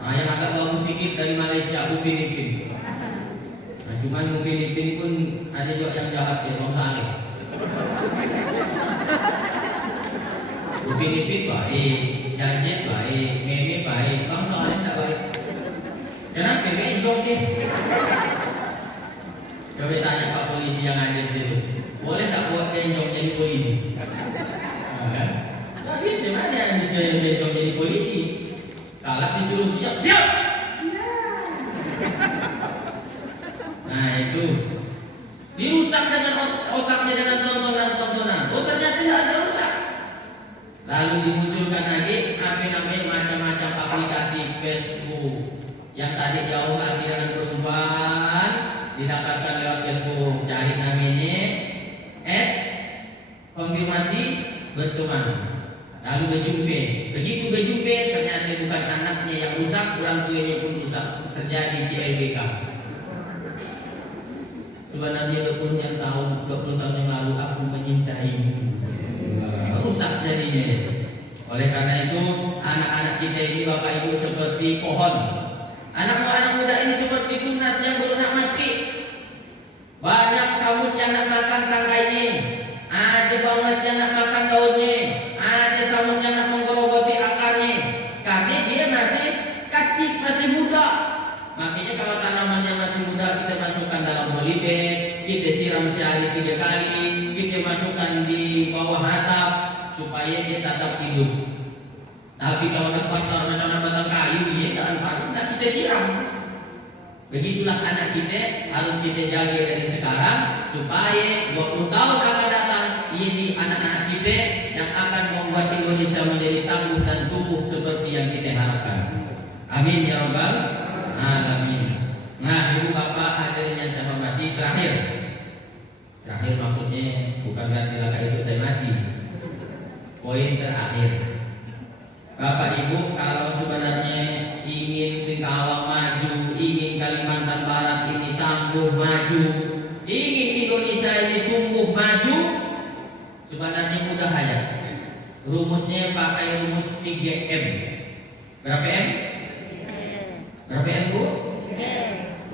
Nah, yang agak bagus sedikit dari Malaysia, Upin Ipin. Nah, cuman Upin Ipin pun ada juga yang jahat ya, Bang Saleh. Upin Ipin baik, Janjet baik, Meme baik, Bang Saleh tidak baik. Kenapa? Enjong dia. Coba tanya Pak polisi yang ada di situ, boleh tak buat enjong jadi polisi? Nggak bisa, mana yang bisa enjong jadi polisi? Kalau disuruh siap. itu. Dirusak dengan otaknya dengan tontonan-tontonan. Oh ternyata tidak ada rusak. Lalu dimunculkan lagi apa namanya macam-macam aplikasi Facebook yang tadi jauh lagi dengan perempuan didapatkan lewat Facebook. Cari namanya konfirmasi berteman. Lalu berjumpa. Begitu berjumpa ternyata bukan anaknya yang rusak, orang tuanya pun rusak. Terjadi CLBK. Sebenarnya 20 tahun yang lalu aku menyintaimu. Rusak jadinya. Oleh karena itu anak-anak kita ini Bapak Ibu seperti pohon. Anak-anak muda ini seperti tunas yang baru nak mati. Banyak samut yang nak makan tangganya. Ada banglas yang nak makan daunnya. Ada samut yang nak menggerogoti akarnya. Karena dia masih kecil, masih muda. Makanya kalau tanamannya masih muda kita masukkan dalam polybag, kita siram sehari 3 kali, kita masukkan di bawah atap supaya dia tetap hidup. Tapi kalau nak pasar macam batang kayu, dia tidak kita siram. Begitulah anak kita harus kita jaga dari sekarang supaya 20 tahun akan datang ini anak-anak kita yang akan membuat Indonesia menjadi tangguh dan tumbuh seperti yang kita harapkan. Amin ya rabbal alamin. Nah, ibu bapak hadirin yang saya hormati, terakhir maksudnya bukan berarti langkah itu saya mati. Poin terakhir, bapak ibu kalau sebenarnya ingin Singkawang maju, ingin Kalimantan Barat ini tangguh maju, ingin Indonesia ini tumbuh maju, sebenarnya mudah aja. Rumusnya pakai rumus 3M. Berapa M? Berapa M bu?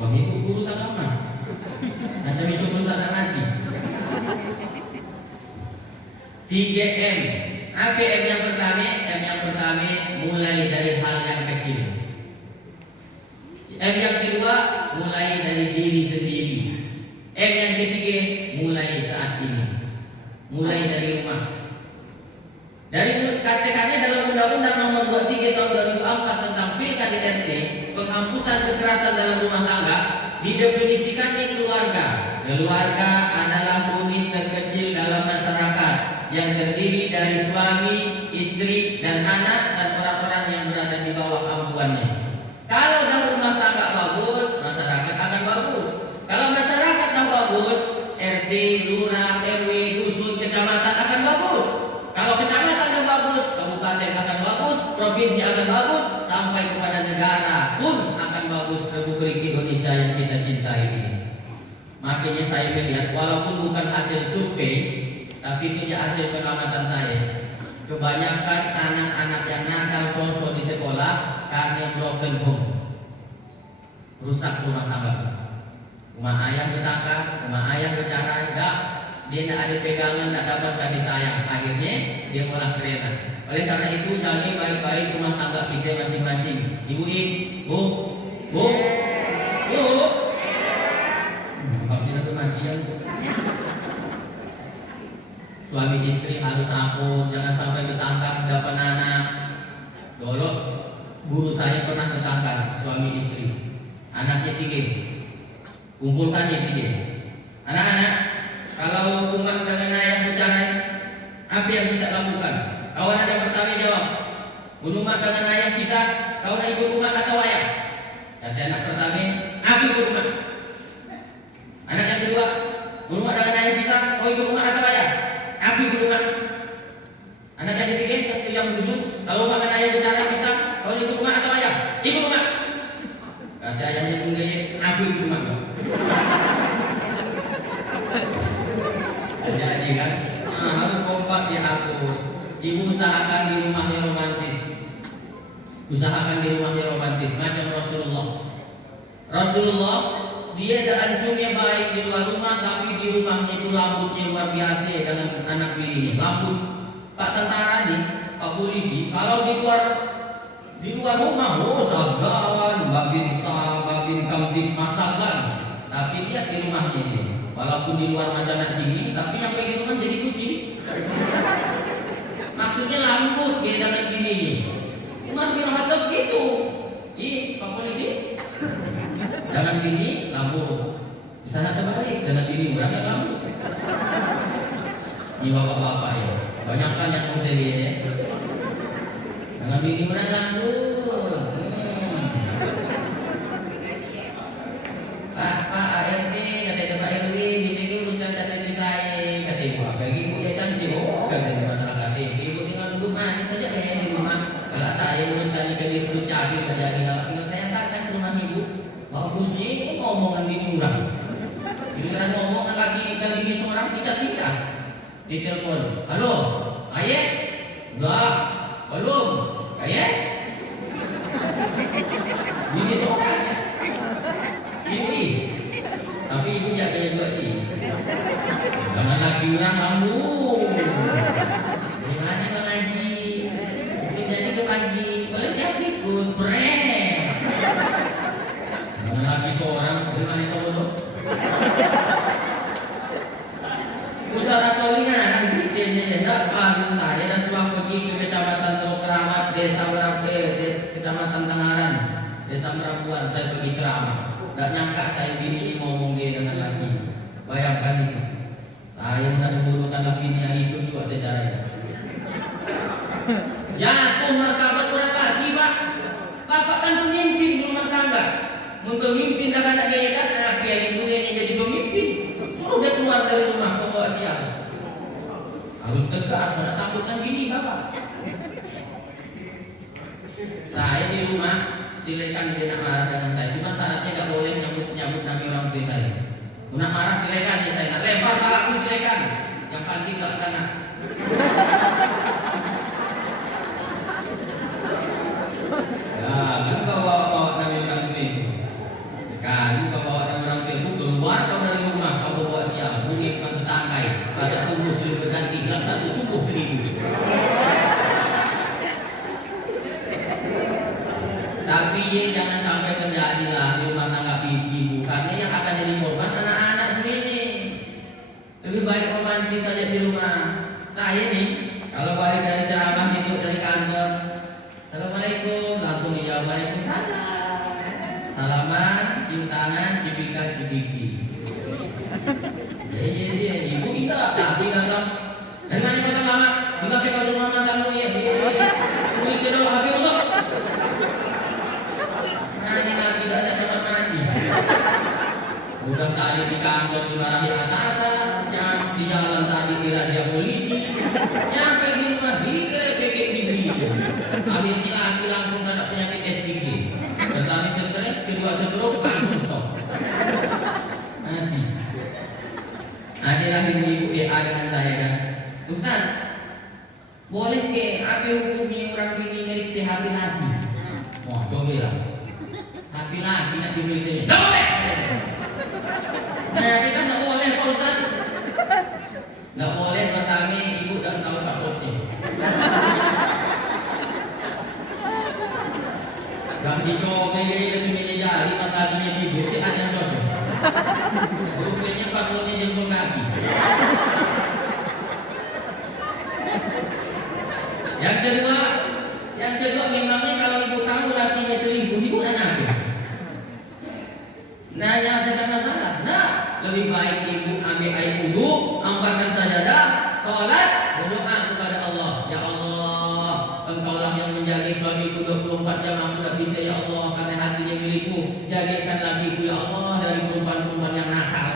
Wah itu guru tak lama. Nanti disuruh sana nanti. 3M. Apa M yang pertama? M yang pertama mulai dari hal yang kecil. M yang kedua mulai dari diri sendiri. M yang ketiga mulai saat ini. Mulai dari rumah. Dari katakannya dalam Undang-Undang Nomor 23 Tahun 2004 tentang PKDRT, penghapusan kekerasan dalam rumah tangga didefinisikan di keluarga. Keluarga adalah unit terkecil dalam masyarakat yang terdiri dari suami, istri, dan anak dan orang-orang yang berada di bawah ampuannya. Kalau dalam rumah tangga bagus, masyarakat akan bagus. Kalau masyarakat tak bagus, RT, lurah, RW, dusun, kecamatan akan bagus. Kalau kecamatan yang bagus, kabupaten akan bagus, provinsi akan bagus, sampai kepada negara pun akan bagus Republik Indonesia yang kita cintai ini. Makanya saya melihat walaupun bukan hasil survei, tapi itu hasil pengamatan saya. Kebanyakan anak-anak yang nakal sosok di sekolah karena broken home, rusak rumah tangga. Rumah ayam bertangga, rumah ayam bercerai, enggak. Dia tidak ada pegangan, tidak dapat kasih sayang. Akhirnya dia malah kereta. Oleh karena itu jaga baik-baik rumah tangga kita masing-masing. Ibu, bu. Kita pengajian. Suami istri harus akur, jangan sampai bertengkar dapat anak. Dulu guru saya pernah bertengkar suami istri. Anaknya 3. Kumpulkan ya 3. Anak-anak, kalau umat dengan ayah bercerai, apa yang kita lakukan? Kawan yang pertama jawab, umat dengan ayah pisah, kau nak ikut umat atau ayah? Kata anak pertama, aku ikut umat. Anak yang kedua, umat dengan ayah pisah, kau ikut umat atau ayah? Aku ikut umat. Anak yang ketiga, yang berdusun, kalau umat dengan ayah bercerai pisah, kau ikut umat atau ayah? Ikut umat. Kata yang kedua, aku ikut umat. Jadi kan harus kompak ya aku. Ibu usahakan di rumahnya romantis. Usahakan di rumahnya romantis macam Rasulullah dia ada ancungnya baik di luar rumah, tapi di rumahnya itu lambutnya luar biasa dengan anak bininya. Lambut Pak tentara nih, Pak polisi. Kalau di luar rumah, sagawan, babin kambing masakan. Tapi lihat di rumahnya ini. Walaupun di luar macam nak sini, tapi nyampe di rumah jadi kucing. Maksudnya lambut ya dengan gini nih. Umar bin Khattab gitu. Pak polisi, jangan gini lambut. Di sana terbalik dengan bini orangnya kamu. Ini bapak-bapak ya, banyak kan yang mau sendiri ya. Dengan bini orang lanjut. Pak ART kata Pak RW di sini urusan KTP saya, kata ibu apa ibu ya cantik, oh kata masalah KTP ibu tinggal duduk manis saja kayaknya di rumah. Kalau saya uruskan ke disebut cabai pada tinggal saya antarkan ke rumah ibu. Bagusnya ngomongan bini orang. Bini orang ngomongan lagi dan bini seorang singkat-singkat. Ditelepon, halo, ayah, udah, belum, ayah, bini seorang ya. Ibu, tapi ibu jaga dua di. Jangan lagi orang lambung. Dari mana Bang Haji? Sini aja ke pagi. Boleh jadi ikut brand. Jangan lagi seorang. Dari mana tahu dong? Pusat atau lingan ceritanya ya. Tak saya dah sudah pergi ke kecamatan Teluk Keramat, Desa Kecamatan Tangaran, Desa Merabuan. Saya pergi ceramah. Gak nyangka saya bini ngomong dia dengan laki. Bayangkan itu. Saya hendak membunuhkan lakinya itu juga secara. Jatuh martabat orang laki, Pak. Bapak kan pemimpin di rumah tangga. Memimpin dah ada gaya kan anak yang itu ini jadi pemimpin. Suruh dia keluar dari rumah pembawa sial. Harus tegas, karena takutkan bini Bapak. Saya di rumah silakan dia nak marah dengan saya, cuma syaratnya tidak boleh nyambut nama orang tua saya. Nak marah silakan ya saya, nak lempar salahku silakan. Yang penting tak kena. Ya, kan kau bawa nama orang tua itu. Sekali kau bawa nama orang tua itu keluar kau dari rumah, kau bawa sial, bunyi bukan setangkai, pada tumbuh silih berganti, dalam satu tumbuh 1000. Tapi jangan sampai terjadilah di rumah tangga ibu, karena yang akan jadi korban anak-anak sendiri. Lebih baik romantis saja di rumah. Saya nih, kalau balik dari ceramah itu dari kantor, assalamualaikum, langsung dijawab waalaikumsalam. Salaman, cium tangan, cibikan, cibiki. Iya, ibu kita, tapi datang. Dari mana kau lama? Sudah ke rumah mantanmu ya? Polisi dulu habis untuk. Ini lagi tidak ada sama mati. Udah tadi di kantor dimarahi atasan, yang di jalan tadi dirazia polisi, nyampe di rumah dikerepek gigi. Akhirnya lagi langsung kena penyakit SDG. Pertama stres, kedua stroke, langsung stop. Nanti. Adalah ibu-ibu EA dengan saya kan, Ustaz, boleh ke apa hukumnya orang bini ngeriksi HP lagi? Wah, coba lah. HP lagi nak di Indonesia ini. Tidak boleh. Nah, kita tidak boleh Pak Ustaz. Tidak boleh pertama ibu tidak tahu passwordnya. Gak dicoba ke sembilan jari pas laginya tidur sih ada yang cocok. Rupanya passwordnya jempol kaki. Yang kedua memangnya kalau ibu tahu lakinya selingkuh, ibu nak ngapain? Nah, nyelesaikan masalah. Nah, lebih baik ibu ambil air wudu, angkatkan sajadah, sholat, berdoa kepada Allah. Ya Allah, Engkaulah yang menjaga suamiku 24 jam, aku tak bisa ya Allah, karena hatinya milikmu. Jadikan lakiku ya Allah dari perempuan-perempuan yang nakal.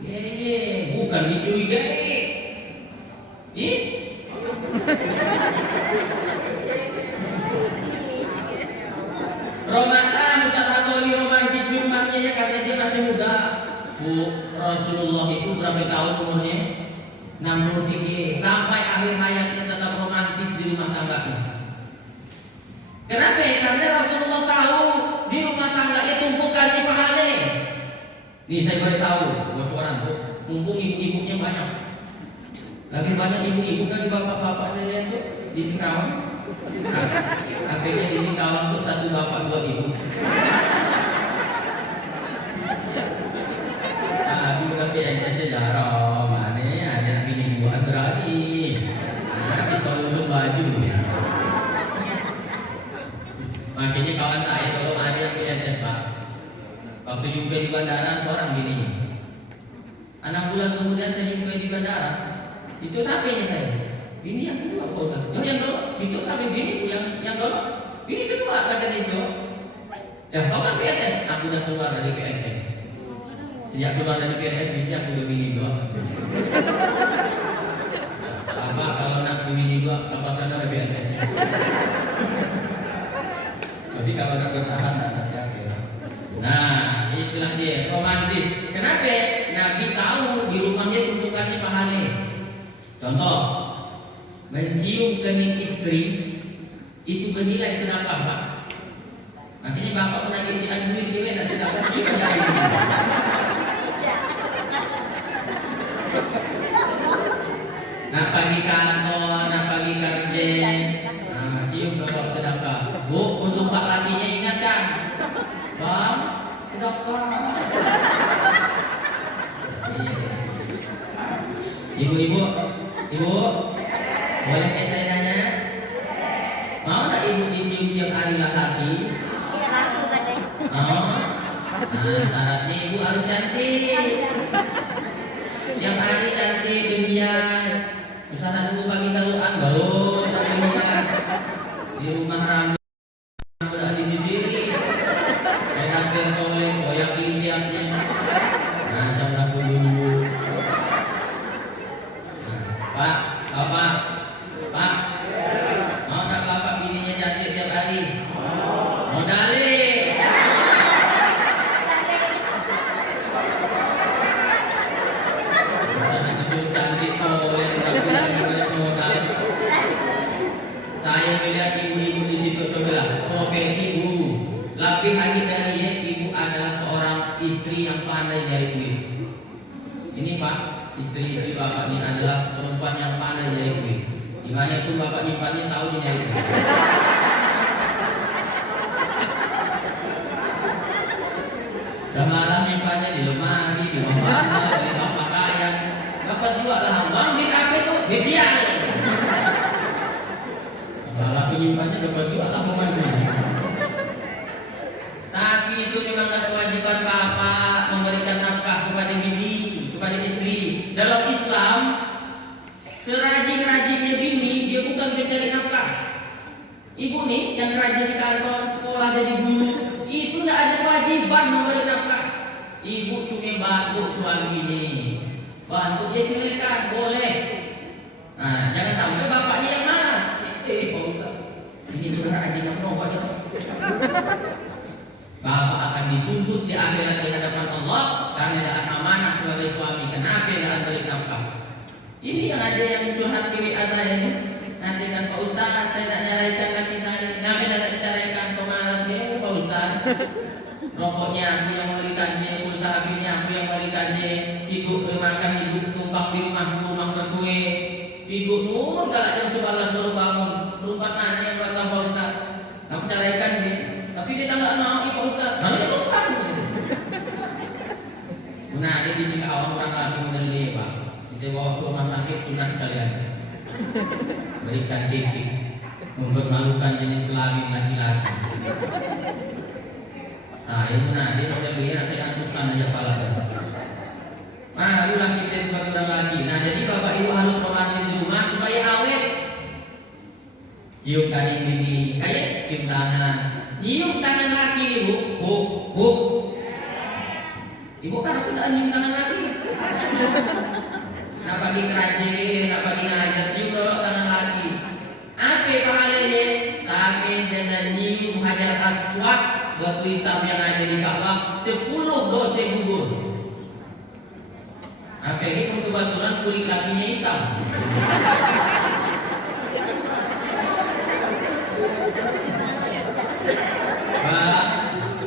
Ini bukan dicurigai. Romantis di rumahnya ya karena dia masih muda. Bu, Rasulullah itu berapa tahun umurnya? 63. Sampai akhir hayatnya tetap romantis di rumah tangganya. Kenapa? Karena Rasulullah tahu di rumah tangganya tumpukannya pahala. Nih saya boleh tahu bocoran tuh, mumpung ibu-ibunya banyak. Lebih banyak ibu-ibu kan di bapak-bapak saya lihat tuh di Singkawang. Akhirnya di Singkawang tuh satu bapak dua ibu. Tapi bukan PNS sejarah mana ada bini buat berani. Habis kalau baju ya. Makanya kawan saya kalau ada yang PNS Pak, waktu juga di bandara seorang bini. bulan kemudian saya jumpai di bandara. Itu sampainya saya. Bini yang kedua Pak Ustaz. Oh yang kedua, itu sampai bini yang kedua. Bini kedua katanya itu. Ya, kau kan PNS, aku udah keluar dari PNS. Sejak keluar dari PNS, bisa aku udah bini dua. Apa kalau nak bini dua, apa sana ada PNS? Tapi kalau nak bertahan, tak ada. Nah, itulah dia romantis. Kenapa? Nabi tahu di rumahnya tuntukannya pahala. Contoh, mencium kening istri itu bernilai sedekah, Pak. Akhirnya bapak menagih si duit dia tidak sedekah juga jadi. Nak pergi kantor, nak pergi kerja, cium bapak sedekah. Bu, untuk pak lakinya ingatkan, Bang, sedekah. Ibu, boleh saya nanya? Mau tak ibu dicium tiap hari laki? Mau? Nah, syaratnya ibu harus cantik. Yang hari cantik, berhias. Misalnya dulu pagi saluan, baru sampai berhias. Di rumah rambut udah disisiri. Kayak nasdem oleh goyang tiapnya. Nah, jam dapur dulu. Pak, Pak, mau tak bapak bininya cantik tiap hari? Mau dalih? Disuruh cantik oleh tapi lagi banyak modal. Saya melihat ibu-ibu di situ, cobalah profesi guru. Lebih lagi dari ya, ibu adalah seorang istri yang pandai nyari duit. Ini Pak, istri bapak ini adalah perempuan yang pandai nyari duit. Dimanapun bapak nyimpannya tahu dia nyari duit. Dan malam nyimpannya di lemari, di bawah di bawah pakaian. Dapat juga lah, bang duit apa itu? Duit sial. Malah penyimpannya dapat juga lah pemasnya. Tapi itu memang kewajiban bapak memberikan nafkah kepada bini, kepada istri. Dalam Islam, serajin-rajinnya bini, dia bukan pencari nafkah. Ibu nih yang rajin di kantor, sekolah jadi guru, itu tidak ada kewajiban memberi nafkah. Ibu cuma bantu suami ini, bantu dia silakan, boleh. Nah, jangan sampai bapaknya yang malas. Pak Ustaz, ini bukan rajin yang merokok aja. Bapak akan dituntut di akhirat di hadapan Allah karena tidak amanah sebagai suami. Kenapa tidak beri nafkah? Ini yang ada yang curhat di WA saya ini. Nanti kan Pak Ustaz, saya tak nyaraikan laki saya. Kenapa tidak diceraikan? Pemalas dia Pak Ustaz. Rokoknya aku yang membelikannya, pulsa HP-nya aku yang membelikannya. Ibu makan, ibu tumpang di rumah berkue. Ibu nun kalau jam 11 baru bangun. Rumah mana yang buat Pak Ustaz? Aku ceraikan dia. Tapi dia tak mau Pak Ustaz. Lalu dia tumpang gitu. Nah, dia di sini awam orang lagi model dia Pak. Dia bawa ke rumah sakit sunat sekalian. Berikan titik, mempermalukan jenis kelamin laki-laki. Saya benar, dia model dia saya antukkan aja pala. Malulah kita sebagai orang laki. Nah, jadi bapak ibu harus romantis di rumah supaya awet. Cium kanan ini, kayak cium tangan. Nyium tangan laki nih bu. Ibu kan aku tak nyium tangan laki. Nak pagi kerajin, nak pagi ngajar, cium dulu tangan laki. Apa pahalanya? Sama dengan nyium hajar aswad batu hitam yang ada di Ka'bah 10 dosa gugur. Apa ini kebetulan kulit lakinya hitam.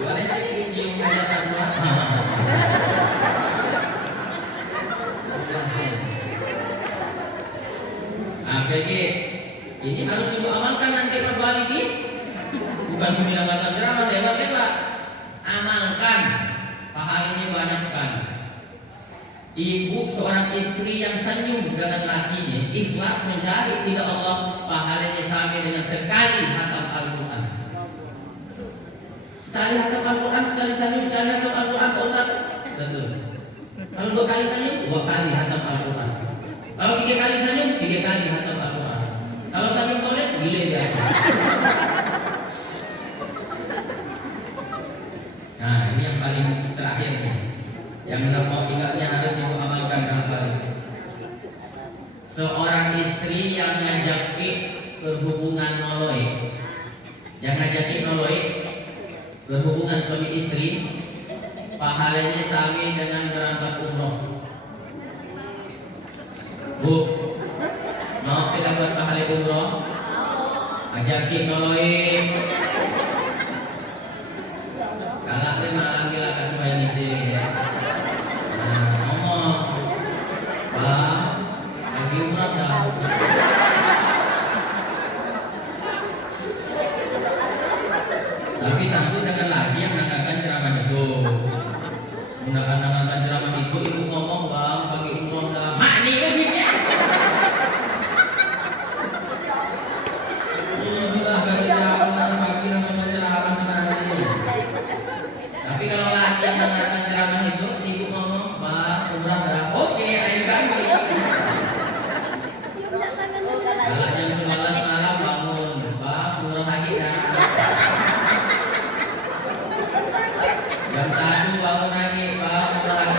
Boleh cium hajar aswad. APG ini harus ibu amalkan nanti pas balik ini. Bukan cuma dengarkan ceramah lewat-lewat. Amalkan, pahalanya banyak sekali. Ibu seorang istri yang senyum dengan lakinya, ikhlas mencari ridha Allah, pahalanya sama dengan sekali hatam Al-Quran. Sekali hatam Al-Quran, sekali senyum, sekali hatam Al-Quran, Pak Ustaz. Betul. Kalau 2 2 kali senyum, 2 kali hatam Al-Quran. Kalau 3 kali senyum, 3 kali hatam Al-Quran. Kalau senyum toilet, gile dia. Nah, ini yang paling terakhir nih. Yang mau ingatnya harus ibu amalkan kali. Seorang istri yang ngajaki berhubungan noloi, yang ngajaki noloi berhubungan suami istri, pahalanya sami dengan berangkat umroh. Bu, mau kita buat pahala umroh? Ajaki noloi. Kalau malam kita kasih bayar di sini ya. Nah, ngomong, Pak, lagi umroh dah. Tapi tentu dengan lagi yang mendengarkan ceramah itu. Mendengarkan ceramah itu, ibu ngomong, Bang, pagi umroh dah. Mani lagi ya. Inilah kerjaan pagi nonton ceramah sebenarnya. Tapi kalau lagi yang mendengarkan ceramah itu, ibu ngomong, Bang, umroh dah. Oke, ayo kami. Kalau jam 11 malam bangun, Bang, umroh lagi dah. Jam 1 bangun lagi, Pak, umroh lagi.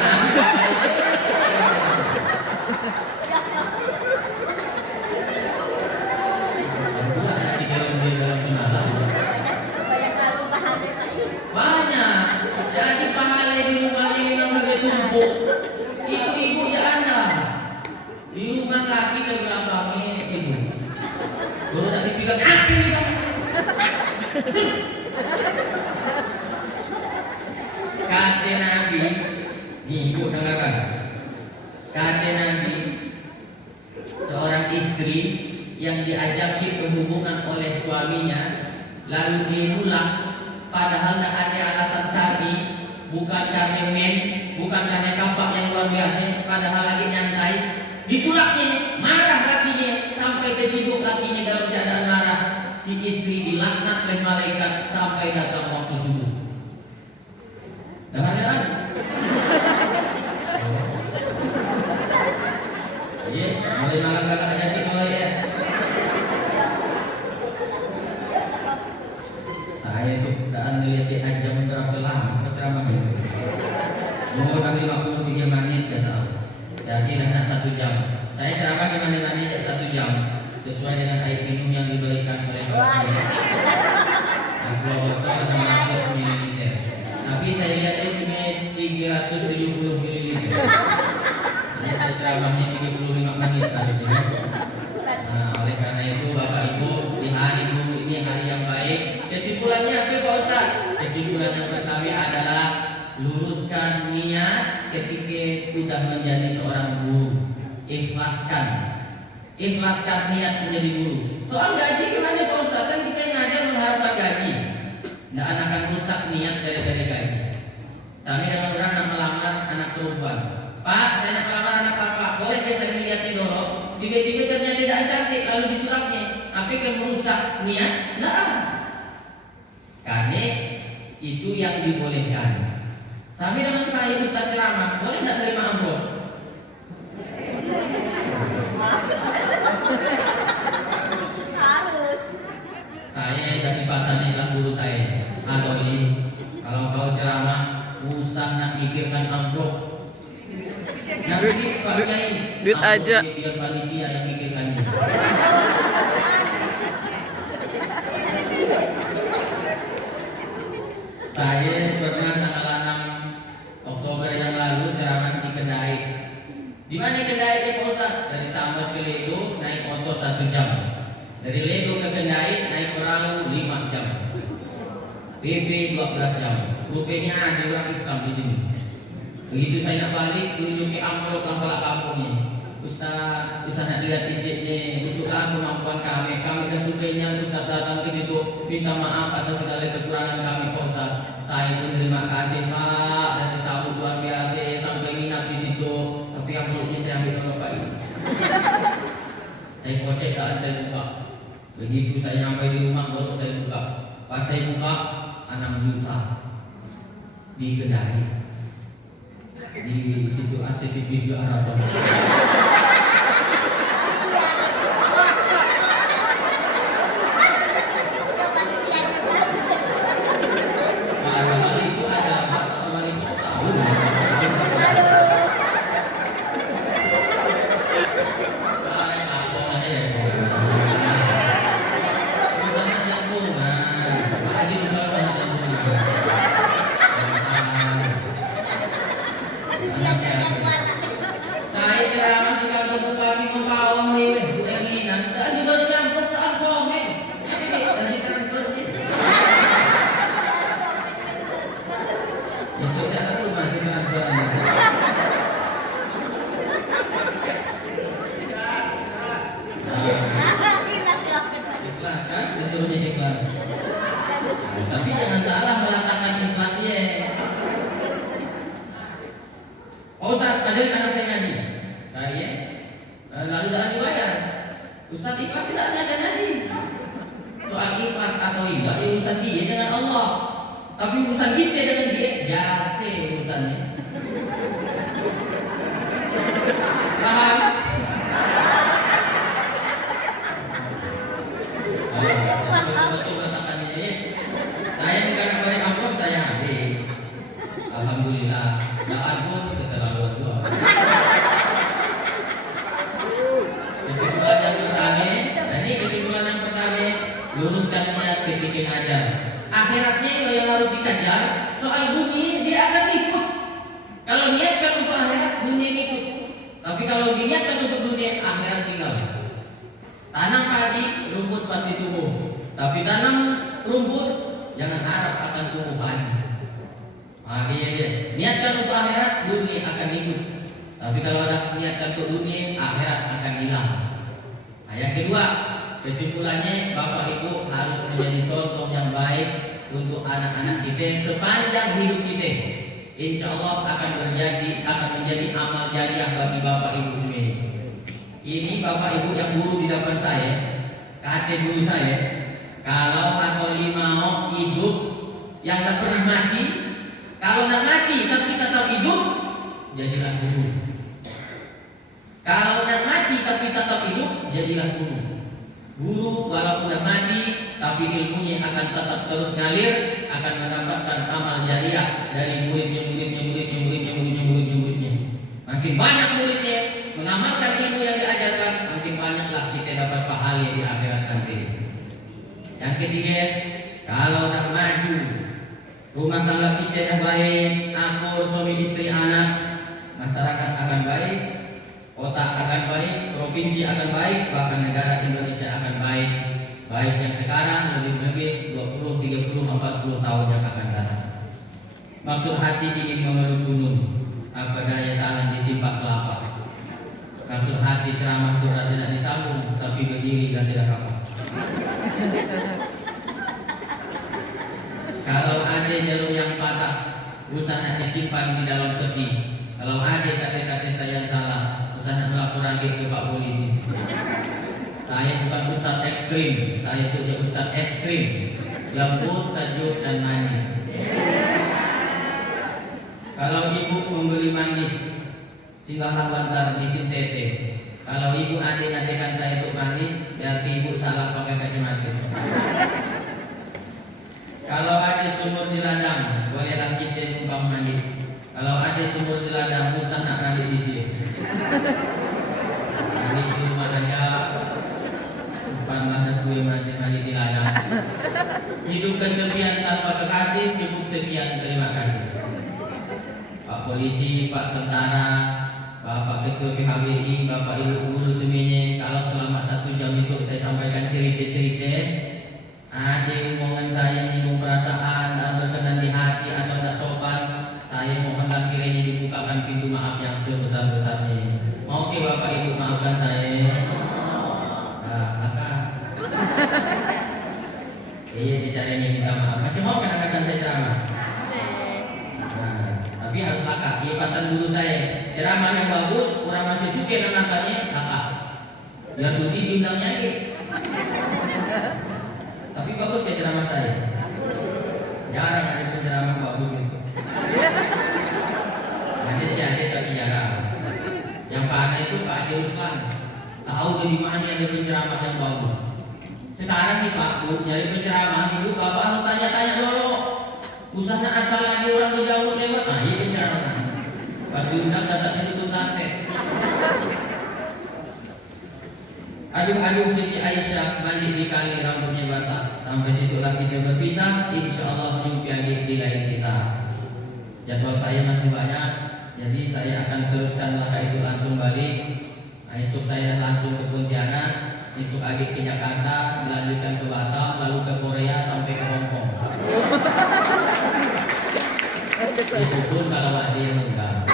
Buat tak 3 ronde dalam semalam. Banyak. Jadi pahala di rumahnya memang lebih tumpuk. Itu ibunya Anda. Di rumah laki dan belakangnya ibu. Baru tak dipegang api nih kamu. Kata Nabi, nih ibu dengarkan. Kata Nabi, seorang istri yang diajaki berhubungan oleh suaminya, lalu dia pulang, padahal tak ada alasan syar'i, bukan karena men, bukan karena tampak yang luar biasa, padahal lagi nyantai, dipulangnya, marah kakinya, sampai terpiduk kakinya dalam keadaan marah. Si istri dilaknat oleh malaikat sampai datang waktu subuh. Jangan-jangan. Iya, mulai malam kalau ada di mulai ya. Saya itu tidak melihat jam berapa lama ceramah itu. Menggunakan 53 menit ke saat. Jadi dah 1 jam. Saya ceramah di mana-mana tidak 1 jam. Sesuai dengan air minum yang diberikan oleh Bapak. Aku botol ada 100 ml. Tapi saya lihatnya cuma 370 ml. Jadi saya ceramahnya 35 menit tadi. Nah, oleh karena itu Bapak Ibu, di hari Ibu ini hari yang baik. Kesimpulannya apa Pak Ustaz? Kesimpulan yang pertama adalah luruskan niat ketika sudah menjadi seorang guru. Ikhlaskan niat menjadi guru. Soal gaji gimana Pak Ustaz? Kan kita ngajar mengharapkan gaji. Nggak akan rusak niat dari gaji. Sampai dengan orang yang melamar anak perempuan. Pak, saya nak melamar anak Bapak. Boleh saya melihatnya dulu? Tiba-tiba ternyata tidak cantik, lalu ditolaknya. Apa yang merusak niat? Nah, karena itu yang dibolehkan. Sampai dengan saya Ustaz ceramah, boleh nggak terima amplop? Harus. Saya dari pasar inilah guru saya. Adoli, kalau kau ceramah, usah nak mikirkan amplop. Yang mikir Pak Kiai, duit aja. Biar panitia yang mikirkannya. Saya pernah tanggal 6 Oktober yang lalu ceramah di Kendai. Di mana Kendai Pak Ustaz? Dari Sambas ke Ledo naik motor 1 jam. Dari Ledo ke Kendai naik perahu 5 jam. PP 12 jam. Rupanya ada orang Islam di sini. Begitu saya nak balik, tunjuki amplop kepala kampungnya. Ustaz nak lihat isinya. Betulkah kemampuan kami? Kami kesukainnya Ustaz datang ke situ minta maaf atas segala kekurangan kami Pak Ustaz. Saya pun terima kasih Pak dan disambut luar biasa sampai nginap di situ. Tapi amplopnya saya ambil oleh Pak Ibu. Saya kocek kan saya buka. Begitu saya sampai di rumah baru saya buka. Pas saya buka 6 juta di Kendari. di situ aktivis juga Arab. Kalau itu ada masalah wali kota tahu. Saya ceramah di kantor bupati Mempaong nih, Bu Erlina. Tadi baru nyampe tak komen. Ini dari transfernya. Itu saya tahu masih transferannya. Ikhlas kan, disuruhnya ikhlas. Tapi jangan salah meletakkan ikhlasnya. Oh Ustaz, ada anak saya ngaji. Kayaknya lalu tidak dibayar. Ustaz ikhlas tidak ada ngaji. Soal ikhlas atau enggak ya urusan dia dengan Allah. Tapi urusan kita dengan dia jase urusannya. Paham? Betul letakkannya ini. Saya juga nak goreng amplop saya ambil. Alhamdulillah. Doa pun keterlaluan doa. Kesimpulan yang pertama, jadi kesimpulan yang pertama, luruskan niat ketika ngajar. Akhiratnya yang harus dikejar. Soal dunia dia akan ikut. Kalau niatkan untuk akhirat, dunia ikut. Tapi kalau diniatkan untuk dunia, akhirat tinggal. Tanam padi, rumput pasti tumbuh. Tapi tanam rumput, jangan harap akan tumbuh padi. Dia niatkan untuk akhirat, dunia akan ikut. Tapi kalau ada niatkan untuk dunia, akhirat akan hilang. Nah, yang kedua, kesimpulannya Bapak Ibu harus menjadi contoh yang baik untuk anak-anak kita sepanjang hidup kita. Insya Allah akan menjadi amal jariah bagi Bapak Ibu semua. Ini Bapak Ibu yang guru di depan saya, kakek guru saya, kalau atau mau hidup yang tak pernah mati. Kalau nak mati tapi tetap hidup, jadilah guru. Kalau nak mati tapi tetap hidup, jadilah guru. Guru walaupun dah mati, tapi ilmunya akan tetap terus ngalir, akan mendapatkan amal jariah dari muridnya. Makin banyak muridnya mengamalkan ilmu yang diajarkan, makin banyaklah kita dapat pahala di akhirat nanti. Yang ketiga, kalau nak maju rumah tangga kita dah baik, akur suami istri anak, masyarakat akan baik, kota akan baik, provinsi akan baik, bahkan negara Indonesia akan baik. Baik yang sekarang, lebih-lebih 20, 30, 40 tahun yang akan datang. Maksud hati ingin memeluk gunung, apa daya tangan ditimpa kelapa. Maksud hati ceramah itu rasa tidak disambung, tapi berdiri rasa tidak apa. Kalau ada jarum yang patah, usah nak disimpan di dalam peti. Kalau ada kata-kata saya yang salah, usah nak melapor lagi ke Pak Polisi. Saya bukan ustaz ekstrim, saya itu ustaz es krim, lembut, sejuk dan manis. Kalau ibu membeli manis, singgahlah bentar di Sintete. Kalau ibu adik-adikan saya itu manis, berarti ibu salah pakai kacamata. Kalau ada sumur di ladang, bolehlah kita numpang mandi. Kalau ada sumur di ladang, usah nak mandi di sini. Mandi di rumah aja, bukan ada kue masih mandi di ladang. Hidup kesepian tanpa kekasih, cukup sekian, terima kasih. Pak Polisi, Pak Tentara, Bapak Ketua PHBI, Bapak Ibu Guru semuanya, kalau selama 1 jam itu saya sampaikan cerita-cerita, ada omongan saya menyinggung perasaan dan berkenan di hati atau tidak sopan, saya mohonlah kiranya dibukakan pintu maaf yang sebesar-besarnya. Oke Bapak Ibu, maafkan saya. Kakak. Iya, bicaranya minta maaf. Masih mau kadang-kadang saya ceramah? Tapi harus kakak. Iya, pasan guru saya. Ceramah yang bagus, orang masih suka menangkannya, kakak. Biar Budi diundangnya lagi. Tapi bagus ya ceramah saya. Bagus. Jarang ada penceramah bagus itu. Ada sih ada Pontianak itu Pak Haji Ruslan. Tahu di mana ada penceramah yang bagus. Sekarang nih Pak Bu, nyari penceramah itu Bapak harus tanya-tanya dulu. Usahanya asal lagi orang berjauh lewat, nah ini penceramah. Pas diundang dasarnya tutup sate. Aduh Siti Aisyah mandi di kali rambutnya basah. Sampai situlah kita berpisah. Insya Allah jumpa lagi di lain kisah. Jadwal saya masih banyak, jadi saya akan teruskan langkah itu langsung balik. Nah, esok saya langsung ke Pontianak, esok lagi ke Jakarta, melanjutkan ke Batam, lalu ke Korea sampai ke Hongkong. Itu pun kalau ada yang enggak.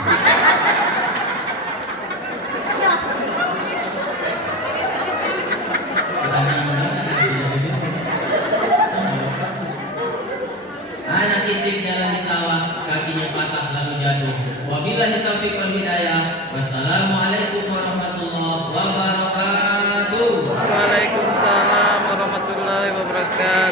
Anak itiknya lagi sawah, kakinya patah lalu jatuh. Wabillahi taufiq wal hidayah. Wassalamualaikum warahmatullahi wabarakatuh. Waalaikumsalam warahmatullahi wabarakatuh.